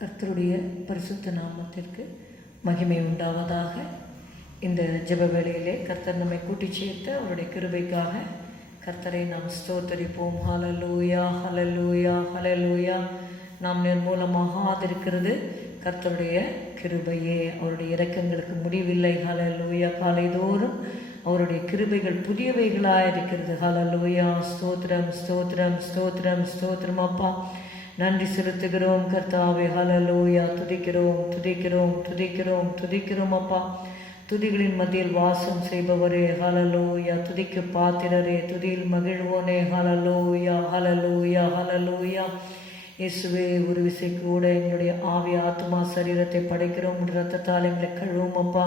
கர்த்தருடைய பரிசுத்த நாமத்திற்கு மகிமை உண்டாவதாக. இந்த ஜெப வேளையிலே கர்த்தர் நம்மை கூட்டி சேர்த்து அவருடைய கிருபைக்காக கர்த்தரை நாம் ஸ்தோத்தரிப்போம். ஹல்லேலூயா, ஹல்லேலூயா, ஹல்லேலூயா. நாம் நிர்மூலமாக ஆதரிக்கிறது கர்த்தருடைய கிருபையே, அவருடைய இரக்கங்களுக்கு முடிவில்லை. ஹல்லேலூயா. காலைதோறும் அவருடைய கிருபைகள் புதியவைகளாக இருக்கிறது. ஹல்லேலூயா. ஸ்தோத்திரம், ஸ்தோத்திரம், ஸ்தோத்திரம், ஸ்தோத்திரம். அப்பா நன்றி செலுத்துகிறோம் கர்த்தாவே. ஹல்லேலூயா. துதிக்கிறோம், துதிக்கிறோம், துதிக்கிறோம், துதிக்கிறோம் அப்பா. துதிகளின் மத்தியில் வாசம் செய்பவரே, ஹல்லேலூயா. துதிக்கு பாத்திரரே, துதியில் மகிழ்வோனே, ஹல்லேலூயா, ஹல்லேலூயா, ஹல்லேலூயா. இயேசுவே, ஒரு விசை கூட எங்களுடைய ஆவி ஆத்மா சரீரத்தை படைக்கிறோம். இரத்தத்தால் எங்களை கழுவும் அப்பா.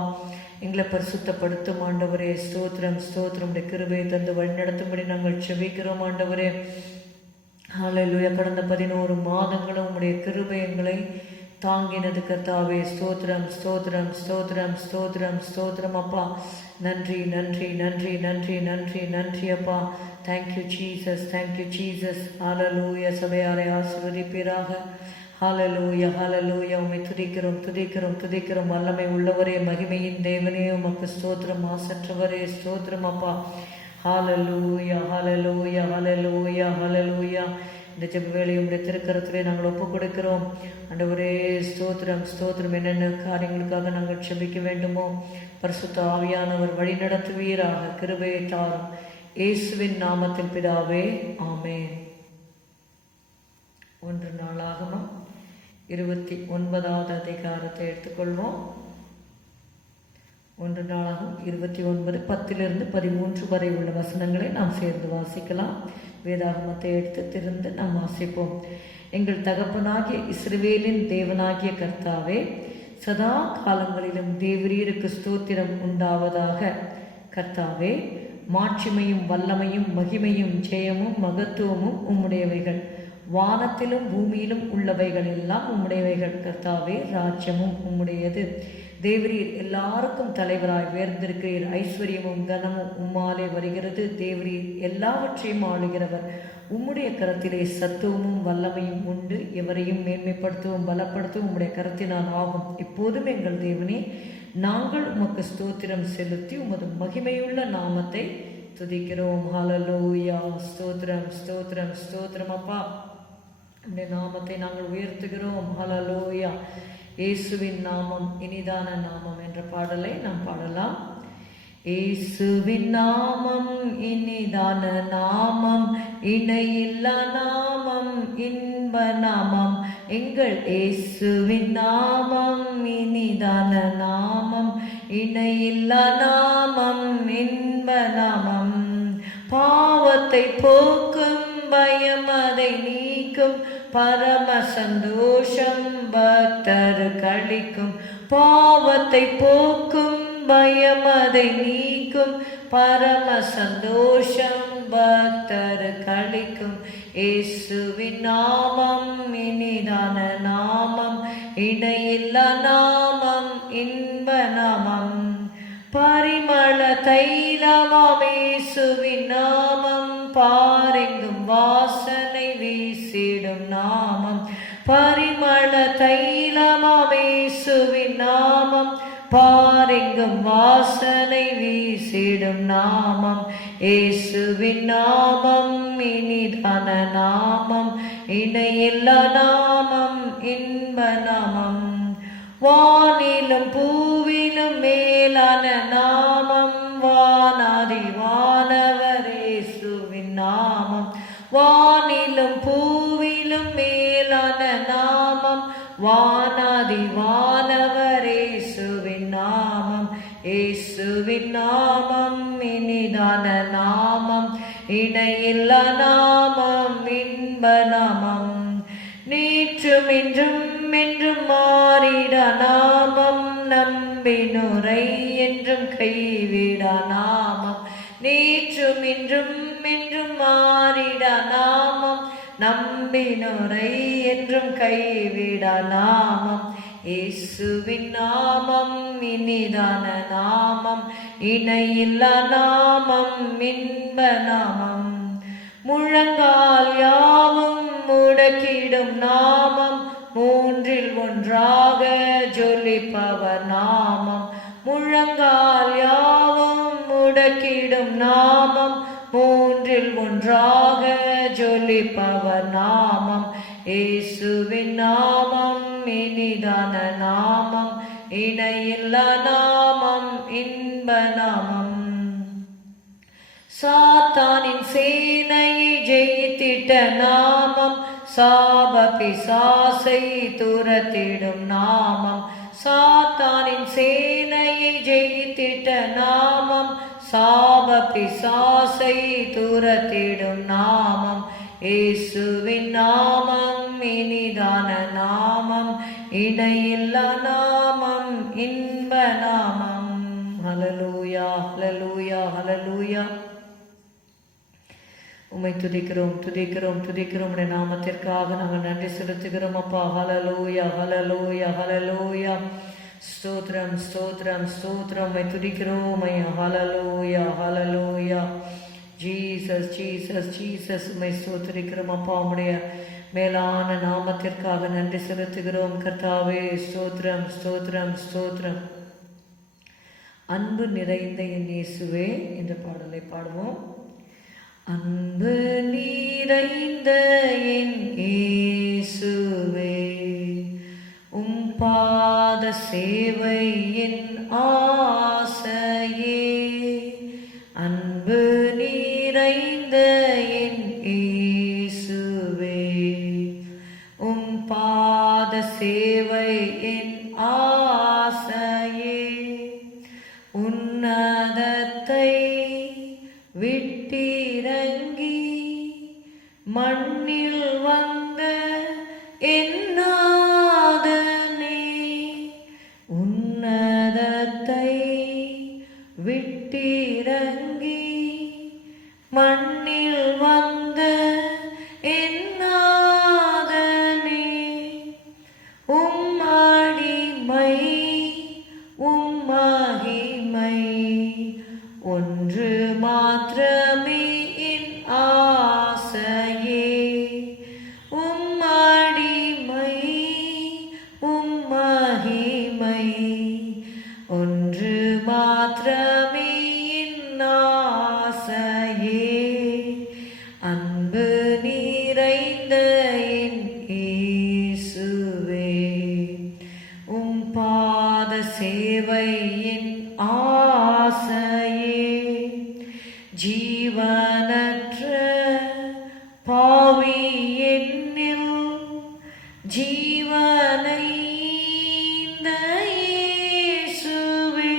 எங்களை பரிசுத்தப்படுத்தும் ஆண்டவரே. ஸ்தோத்திரம், ஸ்தோத்திரம். கிருபையை தந்து வழிநடத்தும்படி நாங்கள் செபிக்கிறோம் ஆண்டவரே. ஹல்லேலூயா. கடந்த 11 மாதங்களும் உம்முடைய கிருபை எங்களை தாங்கினது கர்த்தாவே. ஸ்தோத்திரம், ஸ்தோத்திரம், ஸ்தோத்திரம், ஸ்தோத்திரம், ஸ்தோத்திரம் அப்பா. நன்றி, நன்றி, நன்றி, நன்றி, நன்றி, நன்றி அப்பா. Thank you Jesus, thank you Jesus. ஹல்லேலூயா. சபையாரை ஆசீர்வதிப்பீராக. ஹல்லேலூயா, ஹல்லேலூயா. உம்மை துதிக்கிறோம், துதிக்கிறோம், துதிக்கிறோம். வல்லமை உள்ளவரே, மகிமையின் தேவனே, உமக்கு ஸ்தோத்திரம். ஆசற்றவரே, ஸ்தோத்திரம் அப்பா. ஹல்லேலூயா, ஹல்லேலூயா, ஹல்லேலூயா, ஹல்லேலூயா. இந்த ஜெப வேளையை உடைய திருக்கரத்திலே நாங்கள் ஒப்புக் கொடுக்கிறோம் ஆண்டவரே. ஸ்தோத்திரம், ஸ்தோத்திரம். என்னென்ன காரியங்களுக்காக நாங்கள் செபிக்க வேண்டுமோ பரிசுத்த ஆவியானவர் வழி நடத்துவீராக. கிருபையை தாரும் இயேசுவின் நாமத்தில் பிதாவே, ஆமென். 1 நாளாகமம் 29வது அதிகாரத்தை எடுத்துக்கொள்வோம். 1 நாளாகமம் 29 10-13 வரை உள்ள வசனங்களை நாம் சேர்ந்து வாசிக்கலாம். வேதாகமத்தை எடுத்து திறந்து நாம் வாசிப்போம். எங்கள் தகப்பனாகிய இஸ்ரவேலின் தேவனாகிய கர்த்தாவே, சதா காலங்களிலும் தேவரீருக்கு ஸ்தோத்திரம் உண்டாவதாக. கர்த்தாவே, மாட்சிமையும் வல்லமையும் மகிமையும் ஜெயமும் மகத்துவமும் உம்முடையவைகள். வானத்திலும் பூமியிலும் உள்ளவைகள் எல்லாம் உம்முடையவைகள். கர்த்தாவே, ராஜ்யமும் உம்முடையது. தேவரீர் எல்லாருக்கும் தலைவராய் உயர்ந்திருக்கிறீர். ஐஸ்வர்யமும் கனமும் உம்மாலே வருகிறது. தேவரீர் எல்லாவற்றையும் ஆளுகிறவர். உம்முடைய கரத்திலே சத்துவமும் வல்லமையும் உண்டு. எவரையும் மேன்மைப்படுத்தவும் பலப்படுத்தவும் உம்முடைய கரத்தினால் ஆகும். இப்போதும் எங்கள் தேவனே, நாங்கள் உமக்கு ஸ்தோத்திரம் செலுத்தி உமது மகிமையுள்ள நாமத்தை துதிக்கிறோம். ஹல்லேலூயா. ஸ்தோத்திரம், ஸ்தோத்திரம், ஸ்தோத்திரம் அப்பா. உம்முடைய நாமத்தை நாங்கள் உயர்த்துகிறோம். ஹல்லேலூயா. இயேசுவின் நாமம் இனிதான நாமம் என்ற பாடலை நாம் பாடலாம். இயேசுவின் நாமம் இனிதான நாமம், இணையில்லா நாமம், இன்ப நாமம். எங்கள் இயேசுவின் நாமம் இனிதான நாமம், இணையில்லா நாமம், இன்ப நாமம். பாவத்தை போக்கும், பயம் அதை நீக்கும், பரம சந்தோஷம் பக்தர் கழிக்கும். பாவத்தை போக்கும், பயம் அதை நீக்கும், பரம சந்தோஷம் பக்தர் கழிக்கும். இயேசுவின் நாமம் இனிதான நாமம், இணையில்லா நாமம், இன்ப நாமம். பரிமள தைலமாம் இயேசுவின் நாமம், பாரெங்கும் வாசனை வீசிடும் நாமம். பரிமள தைலமாம் இயேசுவின் நாமம், பாரெங்கும் வாசனை வீசிடும் நாமம். இயேசுவின் நாமம் இனிதான நாமம், இணையில்லா நாமம், இன்ப நாமம். வானிலும் பூவிலும் மேலான நாமம், வானாதி வானவர் இயேசுவின் நாமம். வானிலும் பூவிலும் மேலான நாமம், வானாதி வானவர் இயேசுவின் நாமம். இயேசுவின் நாமம் இனிதான நாமம், இணையில்லா நாமம், இன்ப நாமம். நேற்றும் இன்றும் என்றும் மாறிடா நாமம், நம்பினோரை என்றும் கைவிடா நாமம். நேற்றும் இன்றும் என்றும் மாறிடா நாமம், நம்பினோரை என்றும் கைவிடா நாமம். இயேசுவின் நாமம் இனிதான நாமம், இணையில்லா நாமம், இன்ப நாமம். முழங்கால் யாவும் முடக்கிடும் நாமம், மூன்றில் ஒன்றாக ஜொலிப்பவர் நாமம், முழங்கால் யாவும் முடக்கிடும் நாமம், மூன்றில் ஒன்றாக ஜொலிப்பவர் நாமம், இயேசுவின் நாமம் இனிதான நாமம், இணையில்லா நாமம், இன்ப நாமம். சாத்தானின் சேனையை ஜெயித்திட்ட நாமம், சாப பிசாசை துரத்திடும் நாமம், சாத்தானின் சேனையை ஜெயித்திட்ட நாமம், சாப பிசாசை துரத்திடும் நாமம், இயேசுவின் நாமம் இனிதான நாமம், இணையில்லா நாமம், இன்ப நாமம். ஹல்லேலூயா, ஹல்லேலூயா, ஹல்லேலூயா. உம்மை துதிக்கிறோம், துதிக்கிறோம், துதிக்கிறோம். உடைய நாமத்திற்காக நாங்கள் நன்றி செலுத்துகிறோம் அப்பா. ஹல்லேலூயா, ஹல்லேலூயா, ஹல்லேலூயா. ஸ்தோத்திரம், ஸ்தோத்திரம், ஸ்தோத்திரம். உம்மை துதிக்கிறோம் ஐயா. ஹல்லேலூயா, ஹல்லேலூயா. Jesus, Jesus, Jesus. உம்மை ஸ்தோத்திரிக்கிறோம் அப்பா. உம்முடைய மேலான நாமத்திற்காக நன்றி செலுத்துகிறோம் கர்த்தாவே. ஸ்தோத்திரம், ஸ்தோத்திரம், ஸ்தோத்திரம். அன்பு நிறைந்த என் இயேசுவே என்ற பாடலை பாடுவோம். அன்பு நிறைந்த என் இயேசுவே, உம் பாத சேவை என் ஆசையே. அன்பு நிறைந்த என் இயேசுவே, உம் பாத சேவை என் ஆசையே. உன்னதத்தை விட்டிறங்கி மண்ணில் வந்த என் நாதனே, உன்னதத்தை விட்டிறங்கி மண்ணில் வந்த என் நாதனே, உம்மடிமை உம்மகிமை ஒன்று மாத்திரமே என் ஆசையே. உம்மடிமை உம்மகிமை ஒன்று மாத்திரமே என் ஆசையே. அன்பு நிறைந்த என் இயேசுவே, உம் பாத சேவை என் ஆசையே. ஜீவனற்ற பாவி என்னில் ஜீவனை ஈந்த இயேசுவே,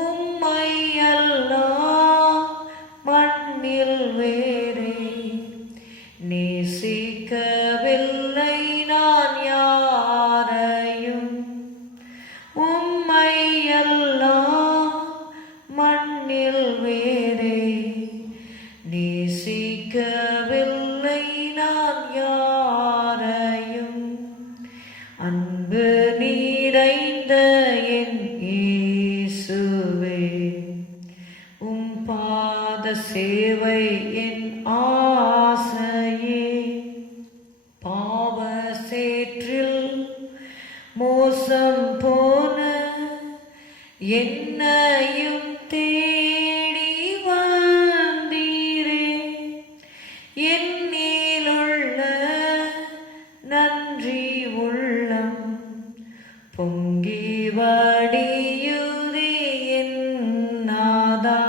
உம்மை அல்லால் மண்ணில் வேறே நேசிக்கவில்லை நான் யாரையும். உம்மை அல்லால் மண்ணில் வேறே நேசிக்கவில்லை நான் யாரையும். அன்பு நிறைந்த என் இயேசுவே, உம் பாத சேவை என் ஆசையே. பாவ சேற்றில் மோசம் போன என்னையும் தேடி வந்தீரே, என்னிலுள்ள நன்றி உள்ளம் பொங்கி வடியுதே என் நாதா.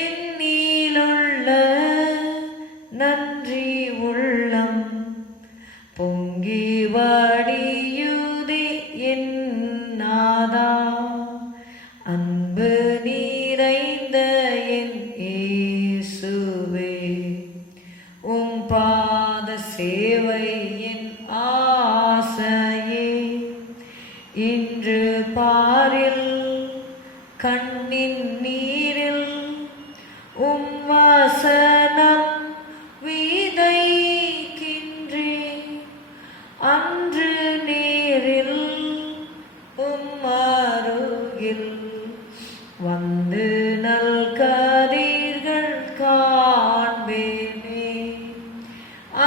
என்னிலுள்ள நன்றி உள்ளம் பொங்கி வடியுதே என் நாதா. அன்பு நிறைந்த என் இயேசுவே, உம் பாத சேவை என் ஆசையே. இன்று பாரில் கண்ணின் நீரில் உம் வசனம் விதைக்கின்றேன். அன்று நேரில் உம் அருகில் வந்து நல் கதிர்கள் காண்பேனே.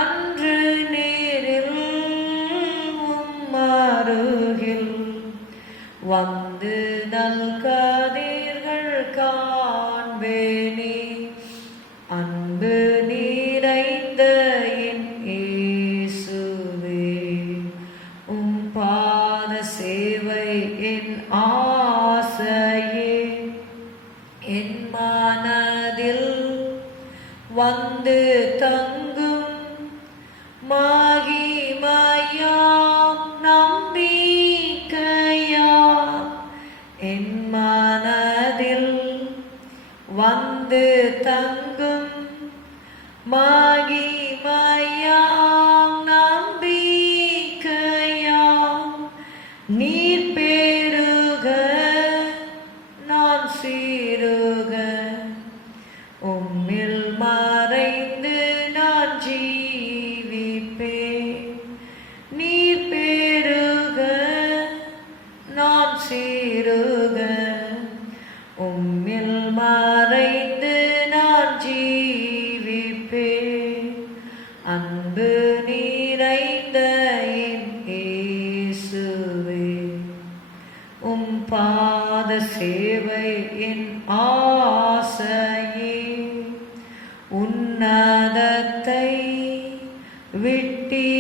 அன்று நேரில்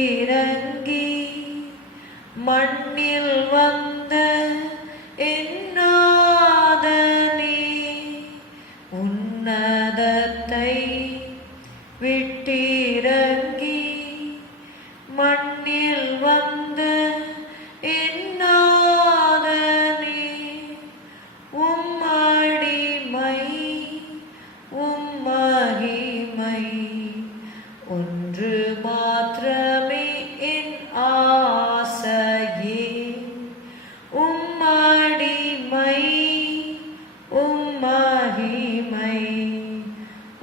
இறங்கி மண்ணில் வந்த என்னாதனே, உன்னதத்தை விட்டிறங்கி மண்ணில் வந்த என்னாதனே, உம்மடிமை உம்மகிமை ஒன்று மாத்திரமே என் ஆசையே, உம்மடிமை உம்மகிமை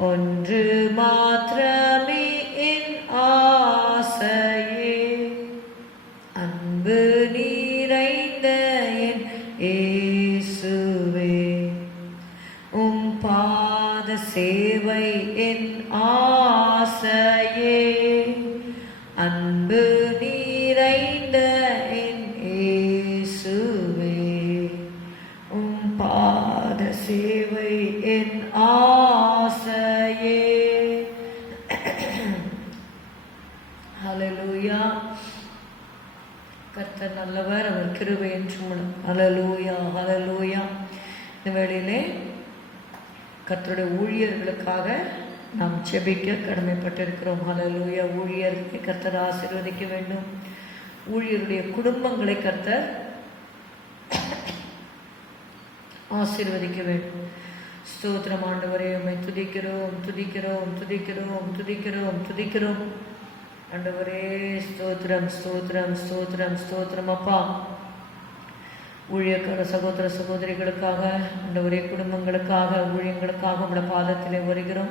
ஒன்று மாத்திரமே என் ஆசையே, அன்பு நிறைந்த என் இயேசுவே, உம் பாத சேவை என் ஆசையே, அன்பு நிறைந்த என் இயேசுவே, உம் பாத சேவை என் ஆசையே. ஹல்லேலூயா. கர்த்தர் நல்லவர், அவர் கிருபை என்றும் உள்ளது. ஹல்லேலூயா ஹல்லேலூயா. இந்த வேளையிலே கர்த்தருடைய ஊழியர்களுக்காக நாம் ஜெபிக்க கடமைப்பட்டிருக்கிறோம். ஹல்லேலூயா. ஊழியர்களை கர்த்தர் ஆசீர்வதிக்க வேண்டும். ஊழியருடைய குடும்பங்களை கர்த்தர் ஆசீர்வதிக்க வேண்டும். ஸ்தோத்திரம் ஆண்டவரே, உம்மை துதிக்கிறோம் துதிக்கிறோம் துதிக்கிறோம் துதிக்கிறோம் துதிக்கிறோம் ஆண்டவரே. ஸ்தோத்திரம் ஸ்தோத்திரம் ஸ்தோத்திரம் ஸ்தோத்திரம் அப்பா. ஊழியக்கார சகோதர சகோதரிகளுக்காக ஆண்டவரே, குடும்பங்களுக்காக ஊழியங்களுக்காக உடைய பாதத்திலே வருகிறோம்.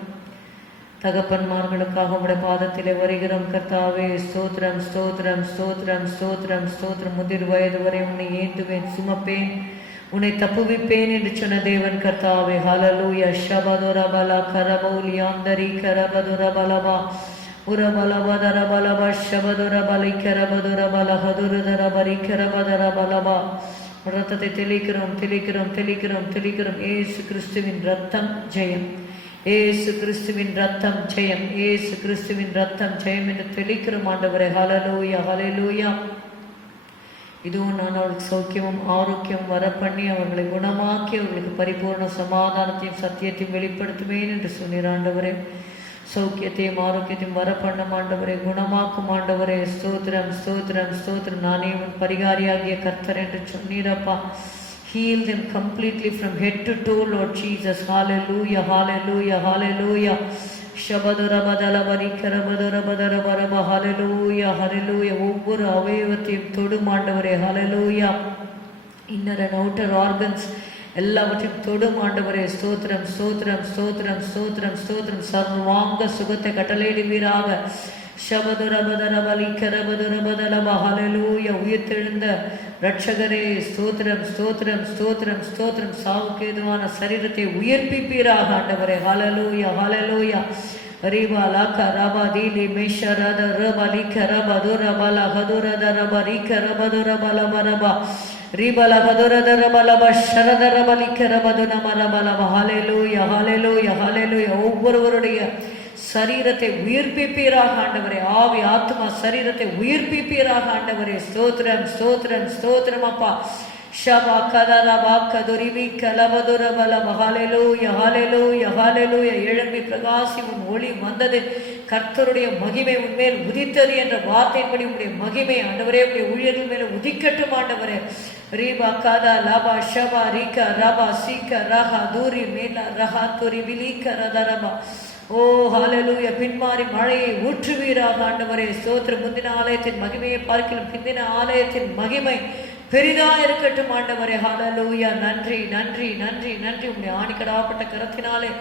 தகப்பன்மார்களுக்காக உடைய பாதத்திலே வருகிறோம் கர்த்தாவே. ஸ்தோத்திரம் ஸ்தோத்திரம் ஸ்தோத்திரம் ஸ்தோத்திரம் ஸ்தோத்திரம். முதிர் வயது வரை உன்னை ஏந்துவேன், சுமப்பேன், உன்னை தப்புவிப்பேன் என்று சொன்ன தேவன் கர்த்தாவே. ஹல்லேலூயா. ஷபதுர பல கரபௌலியாந்தரி கரபதுர பலபா உரபலபதர பலப ஷபதுர பலி கரபதுர பலகதுரதர பரி கரபதர பலபா. ரத்தத்தை தெளிக்கிறோம் தெளிக்கிறோம் தெளிக்கிறோம் தெளிக்கிறோம். ஏசு கிறிஸ்துவின் ரத்தம் ஜெயம், ஏசு கிறிஸ்துவின் ரத்தம் ஜெயம், ஏசு கிறிஸ்துவின் ரத்தம் ஜெயம் என்று தெளிக்கிறோம் ஆண்டவரே. ஹல்லேலூயா ஹல்லேலூயா. இதுவும் நான் அவர்களுக்கு சௌக்கியமும் ஆரோக்கியம் வர பண்ணி அவர்களை குணமாக்கி அவர்களுக்கு பரிபூர்ண சமாதானத்தையும் சத்தியத்தையும் வெளிப்படுத்துவேன் என்று சொன்னீர் ஆண்டவரே. சௌக்கியத்தையும் ஆரோக்கியத்தையும் வர பண்ண ஆண்டவரே, குணமாக்கும் ஆண்டவரே. ஸ்தோத்திரம் ஸ்தோத்திரம் ஸ்தோத்திரம். நானே உன் பரிகாரியாகிய கர்த்தர் என்று சொன்னீரப்பா. Heal them completely from head to toe, Lord Jesus. Hallelujah, hallelujah, hallelujah. ஷபதுரபதலபரிக்கரபதுரபதரபரப. ஹல்லேலூயா ஹல்லேலூயா. ஒவ்வொரு அவயவத்தையும் தொடும் ஆண்டவரே. ஹல்லேலூயா. இன்னர் அண்ட் அவுட்டர் ஆர்கன்ஸ் எல்லாவற்றையும் தொடும் ஆண்டவரே. ஸ்தோத்திரம் ஸ்தோத்திரம் ஸ்தோத்திரம் ஸ்தோத்திரம் ஸ்தோத்திரம். சர்வாங்க சுகத்தை கட்டளையிடுவீராக. ஷபதுரபதலபலிக்கரபதுரபதலப. ஹல்லேலூயா. உயிர்த்தெழுந்த இரட்சகரே ஸ்தோத்திரம் ஸ்தோத்திரம் ஸ்தோத்திரம் ஸ்தோத்திரம். சாவுக்கு ஏதுவான சரீரத்தை உயிர்ப்பிப்பீராக ஆண்டவரே. ஹல்லேலூயா ஹல்லேலூயா. ரீபா லாக்க ரபா தீலி மேஷரத ரபலி கரபதுரபல கதுரதரபரி கரபதுரபலபரபா ரீபல கதுரதரபலப ஷரதரபலி கரபதுனமரபலப. ஹல்லேலூயா ஹல்லேலூயா ஹல்லேலூயா. ஒவ்வொருவருடைய சரீரத்தை உயிர்ப்பிப்பீராக ஆண்டவரே. ஆவி ஆத்மா சரீரத்தை உயிர்ப்பிப்பீராக ஆண்டவரே. ஸ்தோத்திரம் ஸ்தோத்திரம் ஸ்தோத்திரம் அப்பா. ஷபா கதரபா கதுரிவி கலபதுரபலப. ஹல்லேலூயா ஹல்லேலூயா ஹல்லேலூயா. எழும்பி பிரகாசி, உன் ஒளி வந்தது, கர்த்தருடைய மகிமை உன்மேல் உதித்தது என்ற வார்த்தையின்படி உடைய மகிமை ஆண்டவரே உடைய ஊழியர்கள் மேல உதிக்கட்டும் ஆண்டவரே. ரீபா கதா லபா ஷபா ரீக ரபா சீக ரஹா தூரி மேலா ரஹா துரி விலீக ரதரபா. ஓ ஹல்லேலூயா. பின்மாறி மழையை ஊற்றுவீராக ஆண்டவரே. ஸ்தோத்திரம். முந்தின ஆலயத்தின் மகிமையை பார்க்கலாம் பிந்தின ஆலயத்தின் மகிமை பெரிதா இருக்கட்டும் ஆண்டவரே. ஹல்லேலூயா. நன்றி நன்றி நன்றி நன்றி. உங்களுடைய ஆணிக்கடாப்பட்ட கரத்தினாலே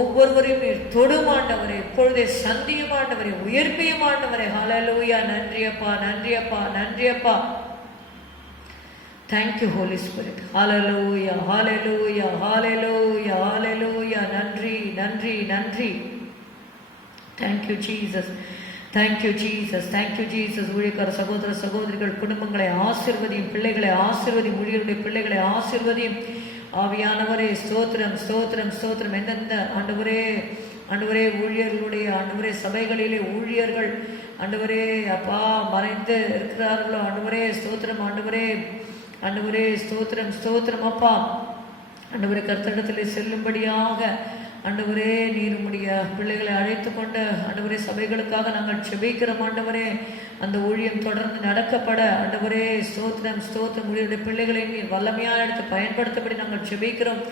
ஒவ்வொருவரையும் தொடும் ஆண்டவரே. இப்பொழுதே சந்தியும் ஆண்டவரே, உயர்ப்பியும் ஆண்டவரே. ஹல்லேலூயா. நன்றியப்பா நன்றியப்பா நன்றியப்பா. Thank you, Holy Spirit. Hallelujah, hallelujah, hallelujah, hallelujah. நன்றி நன்றி நன்றி. Thank you, Jesus. Thank you, Jesus. Thank you, Jesus. ஊழியக்கார சகோதர சகோதரிகள் குடும்பங்களை ஆசீர்வதியும், பிள்ளைகளை ஆசீர்வதியும், ஊழியருடைய பிள்ளைகளை ஆசீர்வதியும். ஆவியானவரே ஸ்தோத்திரம் ஸ்தோத்திரம் ஸ்தோத்திரம். எந்தெந்த ஆண்டவரே ஆண்டவரே ஊழியர்களுடைய ஆண்டவரே சபைகளிலே ஊழியர்கள் ஆண்டவரே அப்பா மறைந்து இருக்கிறார்களோ ஆண்டவரே ஸ்தோத்திரம் ஆண்டவரே ஆண்டவரே ஸ்தோத்திரம் ஸ்தோத்திரம் அப்பா ஆண்டவரே கர்த்தரிடத்திலே செல்லும்படியாக ஆண்டவரே நீர் உம்முடைய பிள்ளைகளை அழைத்து கொண்டு ஆண்டவரே சபைகளுக்காக நாங்கள் செபிக்கிறோம் ஆண்டவரே. அந்த ஊழியம் தொடர்ந்து நடக்கப்பட ஆண்டவரே ஸ்தோத்திரம் ஸ்தோத்திரம். உங்களுடைய பிள்ளைகளை நீர் வல்லமையாக எடுத்து பயன்படுத்தபடி நாங்கள் செபிக்கிறோம்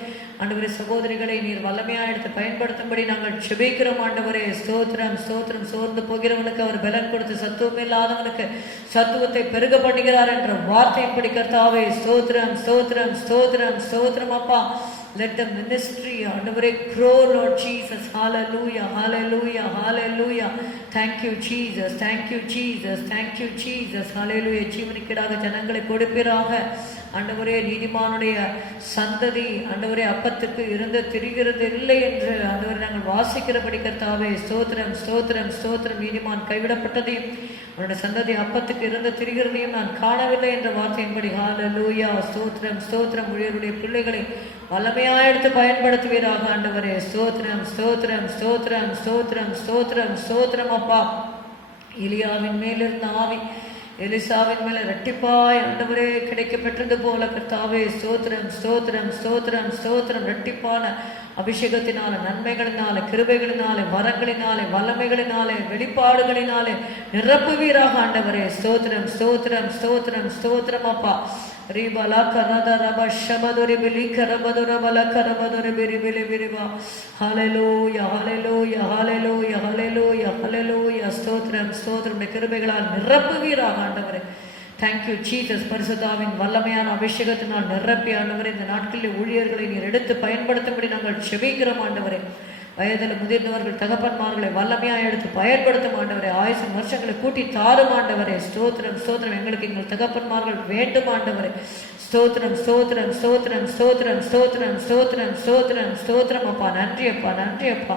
ஆண்டவரே. சகோதரிகளை நீர் வல்லமையாக எடுத்து பயன்படுத்தும்படி நாங்கள் செபிக்கிறோம் ஆண்டவரே. ஸ்தோத்திரம் ஸ்தோத்திரம். சோர்ந்து போகிறவனுக்கு அவர் பலன் கொடுத்து சத்துவம் இல்லாதவனுக்கு சத்துவத்தை பெருக பண்ணுகிறார் என்ற வார்த்தையின்படி கர்த்தாவே ஸ்தோத்திரம் ஸ்தோத்திரம் ஸ்தோத்திரம் ஸ்தோத்திரம் அப்பா. Let the ministry ஆண்டவரே grow Lord Jesus. Hallelujah hallelujah hallelujah. Thank you Jesus, thank you Jesus, thank you Jesus. Hallelujah. ஜீவனுக்கீடாக ஜனங்களை கொடுப்பீராக ஆண்டவரே. நீதிமானுடைய சந்ததி ஆண்டவரே அப்பத்துக்கு இருந்து திரிகிறது இல்லை என்று ஆண்டவரை நாங்கள் வாசிக்கிறபடி கர்த்தாவே ஸ்தோத்திரம் ஸ்தோத்திரம் ஸ்தோத்திரம். நீதிமான் கைவிடப்பட்டதையும் அவனுடைய சந்ததி அப்பத்துக்கு இருந்து திரிகிறதையும் நான் காணவில்லை என்ற வார்த்தையின்படி ஹalleluya ஸ்தோத்திரம் ஸ்தோத்திரம். ஊழியருடைய பிள்ளைகளை வல்லமையாக எடுத்து பயன்படுத்துவீராக ஆண்டவரே. ஸ்தோத்திரம் ஸ்தோத்திரம் ஸ்தோத்திரம் ஸ்தோத்திரம் ஸ்தோத்திரம் ஸ்தோத்திரம் அப்பா. எலியாவின் மேலிருந்த ஆவி எலிசாவின் மேல இரட்டிப்பாய் ஆண்டவரே கிடைக்க பெற்றது போல கர்த்தாவே ஸ்தோத்திரம் ஸ்தோத்திரம் ஸ்தோத்திரம் ஸ்தோத்திரம். இரட்டிப்பான அபிஷேகத்தினால நன்மைகளினாலே கிருபைகளினாலே வரங்களினாலே வல்லமைகளினாலே வெளிப்பாடுகளினாலே நிரப்புவீராக ஆண்டவரே. ஸ்தோத்திரம் ஸ்தோத்திரம் ஸ்தோத்திரம் ஸ்தோத்திரம் அப்பா. ரிபலா கரத ரப ஷபதுரி பிலி கரபதுர பல கரபதுர பிரி பிலி பிரிவா. ஹalleluya ஹalleluya ஹalleluya ஹalleluya ஹalleluya. ஸ்தோத்திரம் ஸ்தோத்திரம். கிருபைகளால் நிரப்புவீராக ஆண்டவரே. Thank you Jesus. பரிசுத்தாவின் வல்லமையான அபிஷேகத்தினால் நிரப்பி ஆண்டவரே இந்த நாட்களில் ஊழியர்களை நீர் எடுத்து பயன்படுத்தும்படி நாங்கள் செபிக்கிறோம் ஆண்டவரே. வயதில் முதிர்ந்தவர்கள் தகப்பன்மார்களை வல்லமையாக எடுத்து பயன்படுத்தும் ஆண்டவரே. ஆயுசு வருஷங்களை கூட்டி தாரும் ஆண்டவரே. ஸ்தோத்திரம் ஸ்தோத்திரம். எங்களுக்கு எங்கள் தகப்பன்மார்கள் வேண்டும் ஆண்டவரே. ஸ்தோத்திரம் ஸ்தோத்திரம் ஸ்தோத்திரம் ஸ்தோத்திரம் ஸ்தோத்திரம் ஸ்தோத்திரம் ஸ்தோத்திரம் ஸ்தோத்திரம் அப்பா. நன்றி அப்பா நன்றி அப்பா.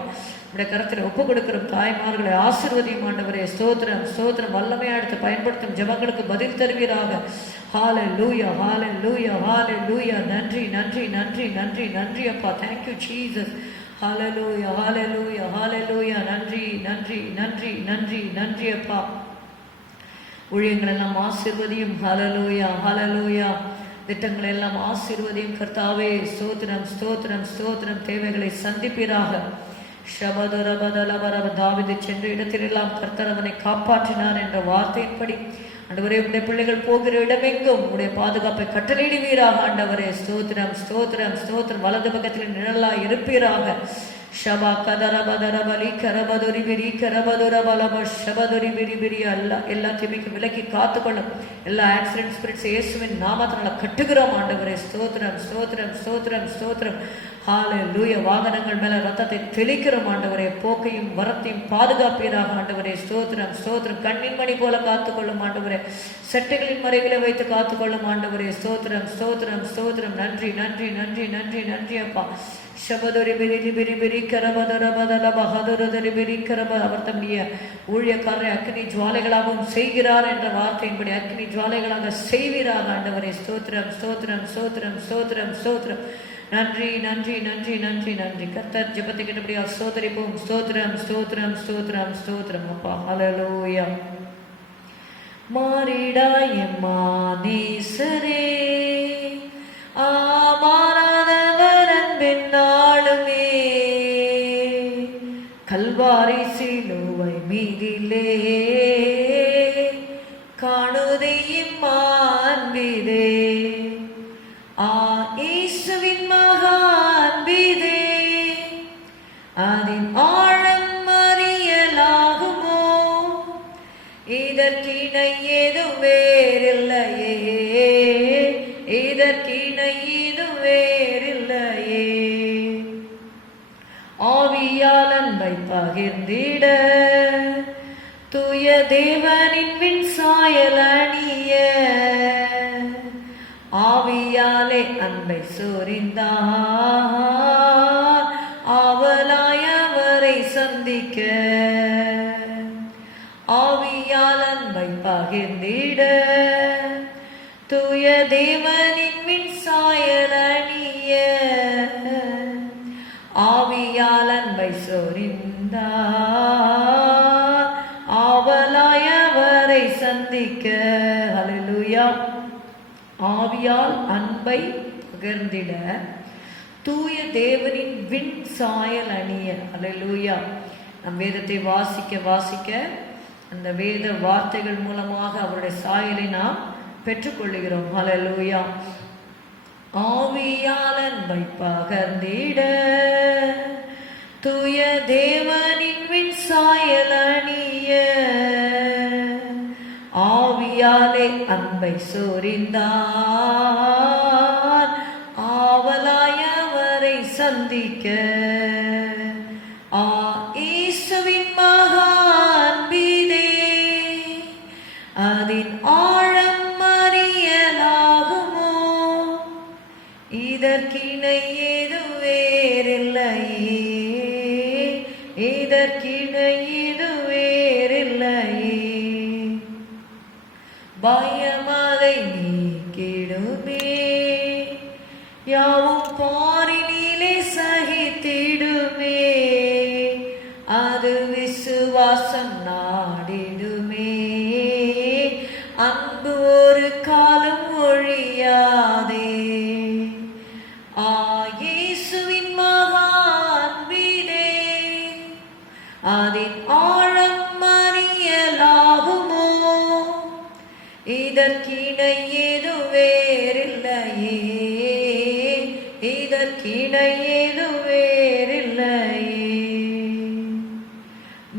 உடைய கரத்தில் ஒப்பு கொடுக்கிறோம் தாய்மார்களை ஆசீர்வதியும் ஆண்டவரே. ஸ்தோத்திரம் ஸ்தோத்திரம். வல்லமையாக எடுத்து பயன்படுத்தும் ஜெபங்களுக்கு பதில் தருவீராக. ஹalleluya ஹalleluya ஹalleluya. நன்றி நன்றி நன்றி நன்றி நன்றி அப்பா. Thank you Jesus. ஹalleluya ஹalleluya ஹalleluya. நன்றி நன்றி நன்றி நன்றி நன்றி அப்பா. ஊழியங்கள் எல்லாம் ஆசீர்வதியும். ஹalleluya ஹalleluya. திட்டங்கள் எல்லாம் ஆசீர்வதியும் கர்த்தாவே. ஸ்தோத்திரம் ஸ்தோத்திரம் ஸ்தோத்திரம். தேவைகளை சந்திப்பீராக. தாவீது சென்ற இடத்திலெல்லாம் கர்த்தர் அவனை காப்பாற்றினார் என்ற வார்த்தையின்படி ஆண்டவரே உடைய பிள்ளைகள் போகிற இடமெங்கும் உடைய பாதுகாப்பை கட்டளையிடுவீராக ஆண்டவரே. ஸ்தோத்திரம் ஸ்தோத்திரம் ஸ்தோத்திரம். வலது பக்கத்தில் நிழலாய் இருப்பீராக. ஷபா கதரபதரபலி கரபதுரி பிரி கரபதுர பலப ஷபதுரி பிரி பிரி. எல்லா திமிக்கு விலக்கி காத்துக்கொள்ளும். எல்லா ஆக்சிடென்ட் ஸ்பிரிட்ஸ் இயேசுவின் நாமத்தினால கட்டுகிறோம் ஆண்டவரே. ஸ்தோத்திரம் ஸ்தோத்திரம் ஸ்தோத்திரம் ஸ்தோத்திரம். ஹalleluya. வாகனங்கள் மேல ரத்தத்தை தெளிக்கிறோம் ஆண்டவரே. போக்கையும் வரத்தையும் பாதுகாப்பீராக ஆண்டவரே. ஸ்தோத்திரம் ஸ்தோத்திரம். கண்ணின் மணி போல காத்துக்கொள்ளும் ஆண்டவரே. செட்டைகளின் மறைகளை வைத்து காத்துக்கொள்ளும் ஆண்டவரே. ஸ்தோத்திரம் ஸ்தோத்திரம் ஸ்தோத்திரம். நன்றி நன்றி நன்றி நன்றி நன்றி அப்பா. ஷபதுரி பிரி பிரி பிரி கரபதர பதல பஹதுரதரி பிரி கரப. அவர் தம்முடைய ஊழியக்காரரை அக்னி ஜுவாலைகளாகவும் செய்கிறார் என்ற வார்த்தையின்படி அக்னி ஜுவாலைகளாக செய்வீராக ஆண்டவரே. ஸ்தோத்திரம் ஸ்தோத்திரம் ஸ்தோத்திரம் ஸ்தோத்திரம் ஸ்தோத்திரம். நன்றி நன்றி நன்றி நன்றி நன்றி. கர்த்தர் ஜெபத்தை கேட்டபடியா ஸ்தோத்திரிப்போம். ஸ்தோத்திரம் ஸ்தோத்திரம் ஸ்தோத்திரம் ஸ்தோத்திரம் அப்பா. ஹalleluya. மாறிடாய் எம்மானேசரே ஆமானவர் அன்பின் நாளுமே. கல்வாரி சிலுவை மீதிலே காணுதே இம்மான்பிதே. இயேசுவின் மகான்பிதே அதின் ஆழம் அறியலாகுமோ. இதற்கிணை ஏதும் வேறில்லையே இதற்கிணை ஏதும் வேறில்லையே. ஆவியால் அன்பை பகிர்ந்திட தூய தேவனின் விண் சாயல் அணிய ஆவியாலே அன்பை சொரிந்தார் ஆவலாய் அவரை சந்திக்க. ஆவியால் அன்பை பகிர்ந்திட தூய தேவனின் விண் சாயல் அணிய ஆவியால் அன்பை சொரிந்தார் சோரிந்தார், ஆவலாய் அவரை சந்திக்க. ஹல்லேலூயா. ஆவியால் அன்பை பகிர்ந்திட தூய தேவனின் விண் சாயல் அணிய. ஹல்லேலூயா. நம் வேதத்தை வாசிக்க வாசிக்க அந்த வேத வார்த்தைகள் மூலமாக அவருடைய சாயலை நாம் பெற்றுக்கொள்கிறோம். ஹல்லேலூயா. ஆவியால் அன்பை பகிர்ந்திட தூய தேவனின் விண் சாயல் அணிய, ஆவியாலே அன்பை சொரிந்தார், ஆவலாய் அவரை சந்திக்க. இயேசுவின் மகா அன்பிலே அதின் ஆழம் அறியலாகுமோ, இதற்கிணை ஏது வேறில்லையே, இதற்கிணை ஏது வேறில்லையே. பயமதை நீக்கிடுமே, யாவும் பாரினிலே சகித்திடுமே, அது விசுவாசம் நாடிடுமே, அன்பு ஒரு காலம் ஒழியாதே. இயேசுவின் மகா அன்பிலே அதின் ஆழம் அறியலாகுமோ, இதற்கிணை ஏது வேறில்லையே, இதற்கிணை ஏது வேறில்லையே.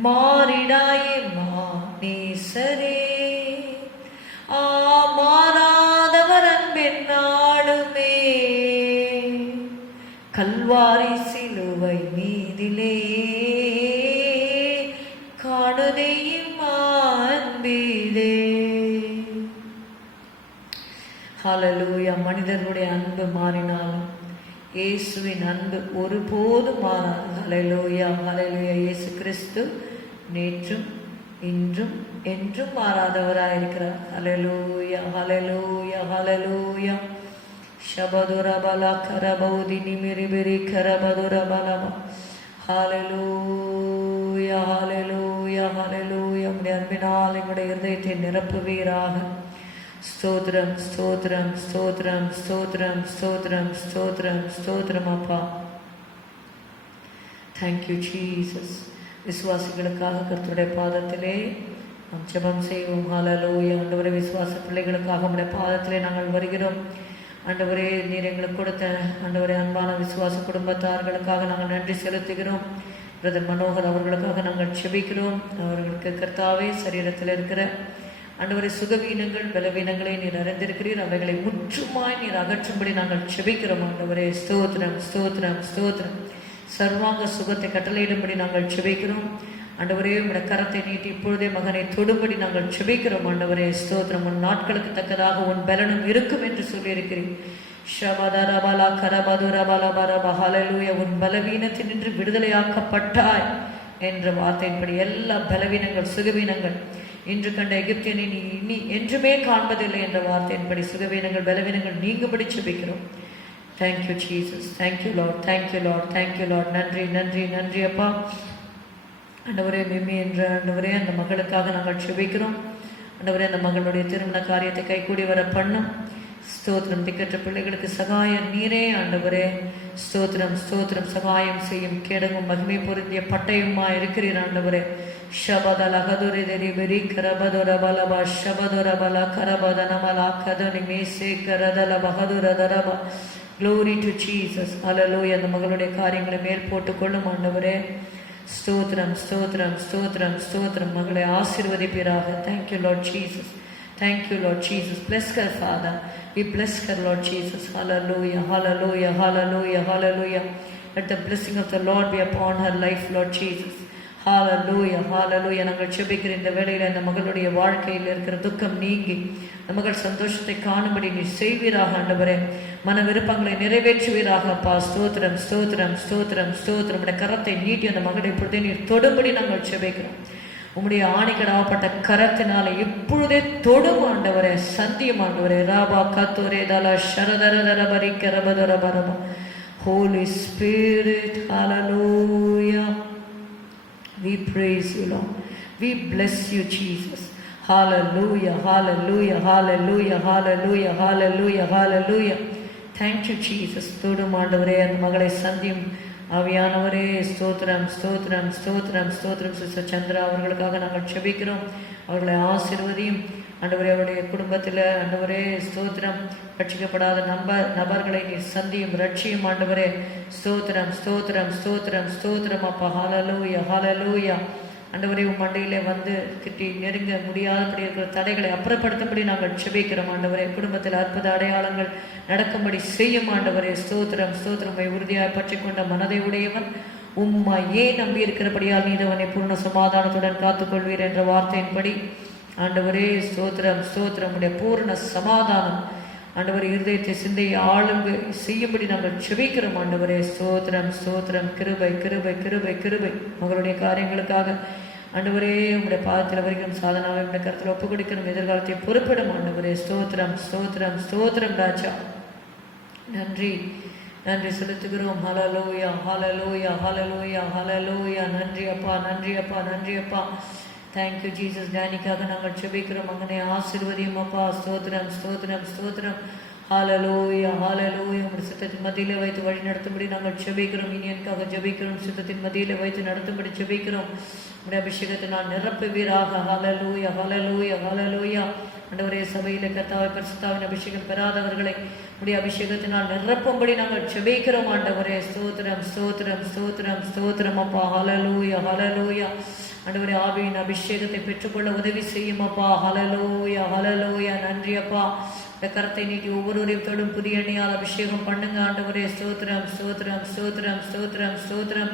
மாறிடாயே மானேசரே, மாறாதவர் அன்பின் நாடுமே, கல்வாரி சிலுவை மீதிலே காணுதையும் அன்பிலே. ஹல்லேலூயா. மனிதர்களுடைய அன்பு மாறினாலும் இயேசுவின் அன்பு ஒருபோதும் மாறாது. ஹல்லேலூயா, ஹல்லேலூயா. இயேசு கிறிஸ்து நேற்றும் இன்றும் என்றும் மாறாதவராயிருக்கிறார். ஹல்லேலூயா, ஹல்லேலூயா, ஹல்லேலூயா. ஷபதுரபல கரபௌதி நிமிரிபிரி கரபதுரபலம. ஹல்லேலூயா, ஹல்லேலூயா, ஹல்லேலூயா. உம்முடைய அன்பினால் எங்களுடைய இருதயத்தை நிரப்புவீராக. ஸ்தோத்திரம், ஸ்தோத்திரம், ஸ்தோத்திரம், ஸ்தோத்திரம், ஸ்தோத்திரம், ஸ்தோத்திரம், ஸ்தோத்திரம் அப்பா. Thank you Jesus. விசுவாசிகளுக்காக கர்த்தருடைய பாதத்திலே நாம் ஜெபம் செய்வோம். ஹல்லேலூயா. ஆண்டவரே, விசுவாச பிள்ளைகளுக்காக உம்முடைய பாதத்திலே நாங்கள் வருகிறோம். ஆண்டவரே, நீர் எங்களுக்கு கொடுத்த ஆண்டவரே அன்பான விசுவாச குடும்பத்தார்களுக்காக நாங்கள் நன்றி செலுத்துகிறோம். பிரதர் மனோகர் அவர்களுக்காக நாங்கள் செபிக்கிறோம். அவர்களுக்கு கர்த்தாவே சரீரத்தில் இருக்கிற ஆண்டவரே சுகவீனங்கள் பலவீனங்களை நீர் அறிந்திருக்கிறீர். அவைகளை முற்றுமாய் நீர் அகற்றும்படி நாங்கள் செபிக்கிறோம். ஆண்டவரே ஸ்தோத்திரம், ஸ்தோத்திரம், ஸ்தோத்திரம். சர்வாங்க சுகத்தை கட்டளையிடும்படி நாங்கள் செபிக்கிறோம். ஆண்டவரே, உம்முடைய கரத்தை நீட்டி இப்பொழுதே மகனை தொடும்படி நாங்கள் செபிக்கிறோம். ஆண்டவரே ஸ்தோத்திரம். உன் நாட்களுக்கு தக்கதாக உன் பலனும் இருக்கும் என்று சொல்லியிருக்கிறேன். ஷபதரபலா கரபதுரபலபரப. ஹல்லேலூயா. உன் பலவீனத்தினின்று விடுதலையாக்கப்பட்டாய் என்ற வார்த்தையின்படி எல்லா பலவீனங்கள் சுகவீனங்கள் இன்று கண்ட எகிப்தியனை நீ இனி என்றுமே காண்பதில்லை என்ற வார்த்தையின்படி சுகவீனங்கள் பலவீனங்கள் நீங்கும்படி செபிக்கிறோம். Thank you Jesus. Thank you Lord, thank you Lord, thank you Lord. நன்றி, நன்றி, நன்றி அப்பா. ஆண்டவரே, மிம்மி என்ற ஆண்டவரே அந்த மகளுக்காக நாங்கள் செபிக்கிறோம். ஆண்டவரே, அந்த மகளுடைய திருமண காரியத்தை கைகூடி வர பண்ணும். ஸ்தோத்திரம். திக்கற்ற பிள்ளைகளுக்கு சகாயம் நீரே ஆண்டவரே. ஸ்தோத்திரம், ஸ்தோத்திரம். சகாயம் செய்யும் கேடங்கும் மகிமை பொருந்திய பட்டயமா இருக்கிறீர் ஆண்டவரே. ஷபதல கதுரிதரி வெரி கரபதுர பலபா ஷபதுர பல கரபதனமலா கதனி மேசே கரதல பகதுரதரப. Glory to Jesus. Hallelujah. அந்த மகளுடைய காரியங்களை மேல் போட்டுக் கொள்ளும் ஆண்டவரே. ஸ்தோத்திரம், ஸ்தோத்திரம், ஸ்தோத்திரம், ஸ்தோத்திரம். மகளை ஆசீர்வதிப்பீராக. Thank you Lord Jesus. Thank you Lord Jesus. Bless her Father. We bless her Lord Jesus. Hallelujah, hallelujah, hallelujah, hallelujah. Let the blessing of the Lord be upon her life, Lord Jesus. ஹalleluya, ஹalleluya. நாங்கள் செபிக்கிற இந்த வேளையில் அந்த மகளுடைய வாழ்க்கையில் இருக்கிற துக்கம் நீங்கி அந்த மகள் சந்தோஷத்தை காணும்படி நீ செய்வீராக ஆண்டவரே. மன விருப்பங்களை நிறைவேற்றுவீராக அப்பா. ஸ்தோத்திரம், ஸ்தோத்திரம், ஸ்தோத்திரம், ஸ்தோத்திரம். உடைய கரத்தை நீட்டி அந்த மகளை இப்பொழுதே நீர் தொடும்படி நாங்கள் செபிக்கிறோம். உம்முடைய ஆணிக்கடாவப்பட்ட கரத்தினால இப்பொழுதே தொடும் ஆண்டவரே. சத்தியம் ஆண்டவரே. ராபா கத்தோரே தல ஷரதரதரபரி கரபதரபரப. Holy Spirit, hallelujah. We praise you, Lord. We bless you, Jesus. Hallelujah, hallelujah, hallelujah, hallelujah, hallelujah, hallelujah. Thank you, Jesus. தோடும் ஆண்டவரே, அந்த மகளை சந்தியும் ஆவியானவரே, ஸ்தோத்திரம் ஸ்தோத்திரம் ஸ்தோத்திரம் ஸ்தோத்திரம். சிஸ்டர் சந்திரா அவர்களுக்காக நாங்கள் செபிக்கிறோம். அவர்களை ஆசீர்வதியும் ஆண்டவரே. அவருடைய குடும்பத்தில் ஆண்டவரே ஸ்தோத்திரம், ரட்சிக்கப்படாத நபர்களை நீர் சந்தியும் ரட்சியும் ஆண்டவரே. ஸ்தோத்திரம் ஸ்தோத்திரம் ஸ்தோத்திரம் ஸ்தோத்திரம் அப்பா. ஹalleluya ஹalleluya. ஆண்டவரே, உம் மண்டையிலே வந்து கிட்டி நெருங்க முடியாதபடி இருக்கிற தடைகளை அப்புறப்படுத்தும்படி நாங்கள் செபிக்கிறோம் ஆண்டவரே. குடும்பத்தில் அற்புத அடையாளங்கள் நடக்கும்படி செய்யும் ஆண்டவரே. ஸ்தோத்திரம் ஸ்தோத்திரம். உறுதியாய் பற்றி கொண்ட மனதை உடையவன் உம்மையே நம்பி இருக்கிறபடியால் நீதவனை பூர்ண சமாதானத்துடன் காத்துக்கொள்வீர் என்ற வார்த்தையின்படி ஆண்டவரே ஸ்தோத்திரம் ஸ்தோத்திரம். உடைய பூர்ண சமாதானம் ஆண்டவரே இருதயத்தை சிந்தையை ஆளுங்க செய்யும்படி நாங்கள் செபிக்கிறோம் ஆண்டவரே. ஸ்தோத்திரம் ஸ்தோத்திரம். கிருபை கிருபை கிருபை கிருபை. மகளுடைய காரியங்களுக்காக ஆண்டவரே உங்களுடைய பாதத்தில் வருகிறோம். சாதனாவை உடைய கருத்தில் ஒப்புக் கொடுக்கணும். எதிர்காலத்தை பொறுப்பிடும் ஆண்டவரே. ஸ்தோத்திரம் ஸ்தோத்திரம் ஸ்தோத்திரம் ராஜா. நன்றி நன்றி செலுத்துகிறோம். ஹalleluya ஹalleluya ஹalleluya ஹalleluya. நன்றி அப்பா நன்றி அப்பா நன்றி அப்பா. Thank you Jesus. டேனிக்காக நாங்கள் செபிக்கிறோம். அங்கனே ஆசீர்வதியும் அப்பா. ஸ்தோத்திரம் ஸ்தோத்திரம் ஸ்தோத்திரம். ஹalleluya ஹalleluya. உங்களுடைய சித்தத்தின் மத்தியிலே வைத்து வழி நடத்தும்படி நாங்கள் செபிக்கிறோம். இனியனுக்காக ஜெபிக்கிறோம். சித்தத்தின் மத்தியிலே வைத்து நடத்தும்படி ஜெபிக்கிறோம். உடைய அபிஷேகத்தினால் நிரப்புவீராக. ஹalleluya ஹalleluya ஹalleluya. ஆண்டவரே, சபையிலே கர்த்தாவை பரிசுத்தாவின் அபிஷேகம் பெறாதவர்களை உடைய அபிஷேகத்தினால் நிரப்பும்படி நாங்கள் செபிக்கிறோம் ஆண்டவரே. ஸ்தோத்திரம் ஸ்தோத்திரம் ஸ்தோத்திரம் ஸ்தோத்திரம் அப்பா. ஹalleluya ஹalleluya. ஆண்டவரே, ஆவியின் அபிஷேகத்தை பெற்றுக்கொள்ள உதவி செய்யும் அப்பா. ஹalleluya ஹalleluya. நன்றி அப்பா. இந்த கரத்தை நீட்டி ஒவ்வொருவரையும் தொடும் புதிய எண்ணெயால் அபிஷேகம் பண்ணுங்க ஆண்டவரே. ஸ்தோத்திரம் ஸ்தோத்திரம் ஸ்தோத்திரம் ஸ்தோத்திரம் ஸ்தோத்திரம்.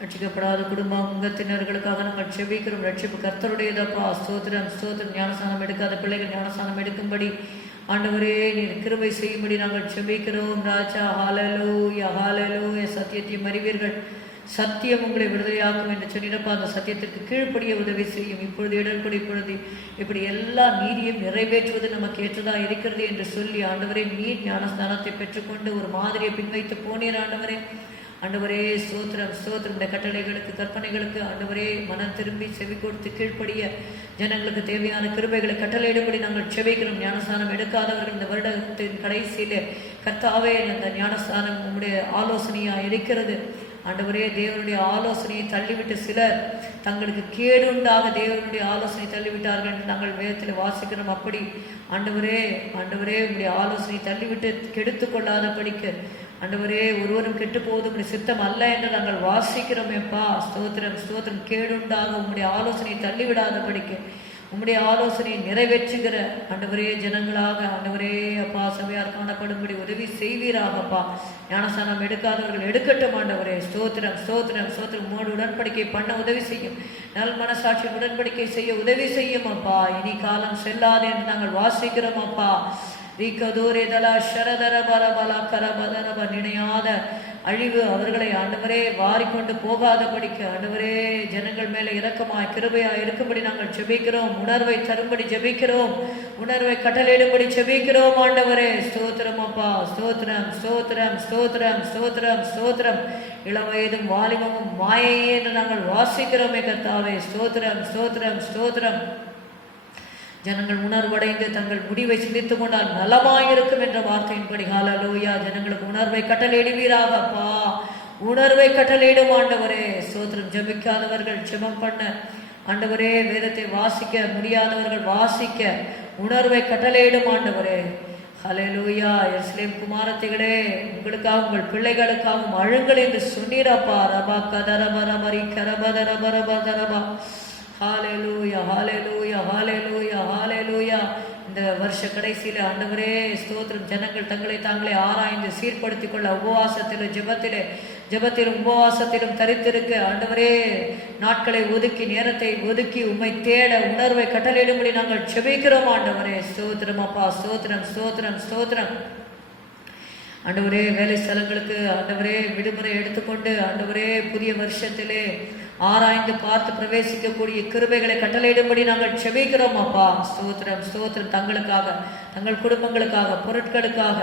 ரட்சிக்கப்படாத குடும்ப அங்கத்தினர்களுக்காக நாங்கள் செபிக்கிறோம். ரட்சிப்பு கர்த்தருடையதப்பா. ஸ்தோத்திரம் ஸ்தோத்திரம். ஞானஸ்தானம் எடுக்காத பிள்ளைகள் ஞானஸ்தானம் எடுக்கும்படி ஆண்டவரே நீர் கிருபை செய்யும்படி நாங்கள் செபிக்கிறோம் ராஜா. ஹalleluya ஹalleluya. சத்தியத்தையும் அறிவீர்கள், சத்தியம் உங்களை விடுதலையாக்கும் என்று சொன்னிடப்பா. அந்த சத்தியத்திற்கு கீழ்ப்படிய உதவி செய்யும். இப்பொழுது இடர்படி இப்பொழுது இப்படி எல்லா நீதியும் நிறைவேற்றுவது நமக்கு ஏற்றதா இருக்கிறது என்று சொல்லி ஆண்டவரே நீர் ஞானஸ்தானத்தை பெற்றுக்கொண்டு ஒரு மாதிரியை பின்வைத்து போனீர் ஆண்டவரே. ஆண்டவரே ஸ்தோத்திரம் ஸ்தோத்திரம். இந்த கட்டளைகளுக்கு கற்பனைகளுக்கு ஆண்டவரே மனம் திரும்பி செவி கொடுத்து கீழ்ப்படிய ஜனங்களுக்கு தேவையான கிருபைகளை கட்டளையிடும்படி நாங்கள் செபிக்கிறோம். ஞானஸ்தானம் எடுக்காதவர்கள் இந்த வருடத்தின் கடைசியிலே கர்த்தாவே அந்த ஞானஸ்தானம் உங்களுடைய ஆலோசனையா இருக்கிறது ஆண்டவரே. தேவனுடைய ஆலோசனையை தள்ளிவிட்டு சிலர் தங்களுக்கு கேடுண்டாக தேவனுடைய ஆலோசனை தள்ளிவிட்டார்கள் என்று நாங்கள் வேதத்தில் வாசிக்கிறோம். அப்படி ஆண்டவரே ஆண்டவரே உங்களுடைய ஆலோசனை தள்ளிவிட்டு கெடுத்து கொள்ளாத படிக்க ஆண்டவரே ஒருவரும் கெட்டு போவதும் சித்தம் அல்ல என்று நாங்கள் வாசிக்கிறோம் எப்பா. ஸ்தோத்திரம் ஸ்தோத்திரம். கேடுண்டாக உங்களுடைய ஆலோசனையை தள்ளிவிடாத படிக்க உங்களுடைய ஆலோசனையை நிறைவேற்றுகிற ஆண்டவரே ஜனங்களாக ஆண்டவரே அப்பா சபையார் காணப்படும்படி உதவி செய்வீராகப்பா. ஞானஸ்தானம் எடுக்காதவர்கள் எடுக்கட்டும் ஆண்டவரே. ஸ்தோத்திரம் ஸ்தோத்திரம் ஸ்தோத்திரம். உங்களோட உடன்படிக்கை பண்ண உதவி செய்யும். நல் மனசாட்சி உடன்படிக்கை செய்ய உதவி செய்யும் அப்பா. இனி காலம் செல்லாது என்று நாங்கள் வாசிக்கிறோம் அப்பா. நினையாத அழிவு அவர்களை ஆண்டவரே வாரிக்கொண்டு போகாத படிக்க ஆண்டவரே ஜனங்கள் மேலே இரக்கமாய் கிருபையாய் இருக்கும்படி நாங்கள் ஜெபிக்கிறோம். உணர்வை தரும்படி ஜெபிக்கிறோம். உணர்வை கட்டளையிடும்படி ஜெபிக்கிறோம் ஆண்டவரே. ஸ்தோத்திரம் அப்பா. ஸ்தோத்திரம் ஸ்தோத்திரம் ஸ்தோத்திரம் ஸ்தோத்திரம் ஸ்தோத்திரம். இளவயதும் வாலிபமும் மாயையே என்று நாங்கள் வாசிக்கிறோமே கர்த்தாவே. ஸ்தோத்திரம் ஸ்தோத்திரம் ஸ்தோத்திரம். ஜனங்கள் உணர்வடைந்து தங்கள் முடிவை சிந்தித்துக் கொண்டால் நலமாயிருக்கும் என்ற வார்த்தையின்படி ஹalleluya. ஜனங்களுக்கு உணர்வை கட்டளையிடுவீராகப்பா. உணர்வை கட்டளையிடும் ஆண்டவரே. ஸ்தோத்திரம். ஜெபிக்காதவர்கள் ஜெபம் பண்ண ஆண்டவரே, வேதத்தை வாசிக்க முடியாதவர்கள் வாசிக்க உணர்வை கட்டளையிடும் ஆண்டவரே. ஹalleluya. எருசலேம் குமாரத்திகளே, உங்களுக்காக உங்கள் பிள்ளைகளுக்காகவும் அழுங்கள் என்று சொன்னீரப்பா. ரபா கதரப ரபரி கரபத ரபரபதரபா. ஹalleluya ஹalleluya ஹalleluya ஹalleluya. இந்த வருஷ கடைசியில ஆண்டவரே ஸ்தோத்திரம். ஜனங்கள் தங்களை தாங்களே ஆராய்ந்து சீர்படுத்திக் கொள்ள உபவாசத்திலும் ஜெபத்திலும் உபவாசத்திலும் தரித்திருக்க ஆண்டவரே நாட்களை ஒதுக்கி நேரத்தை ஒதுக்கி உம்மை தேட உணர்வை கட்டளையிடும்படி நாங்கள் செபிக்கிறோம் ஆண்டவரே. ஸ்தோத்திரம் அப்பா. ஸ்தோத்திரம் ஸ்தோத்திரம் ஸ்தோத்திரம். ஆண்டவரே வேலை ஸ்தலங்களுக்கு ஆண்டவரே விடுமுறை எடுத்துக்கொண்டு ஆண்டவரே புதிய வருஷத்திலே ஆராய்ந்து பார்த்து பிரவேசிக்கக்கூடிய கிருபைகளை கட்டளையிடும்படி நாங்கள் செபிக்கிறோம் அப்பா. ஸ்தோத்திரம் ஸ்தோத்திரம். தங்களுக்காக தங்கள் குடும்பங்களுக்காக பொருட்களுக்காக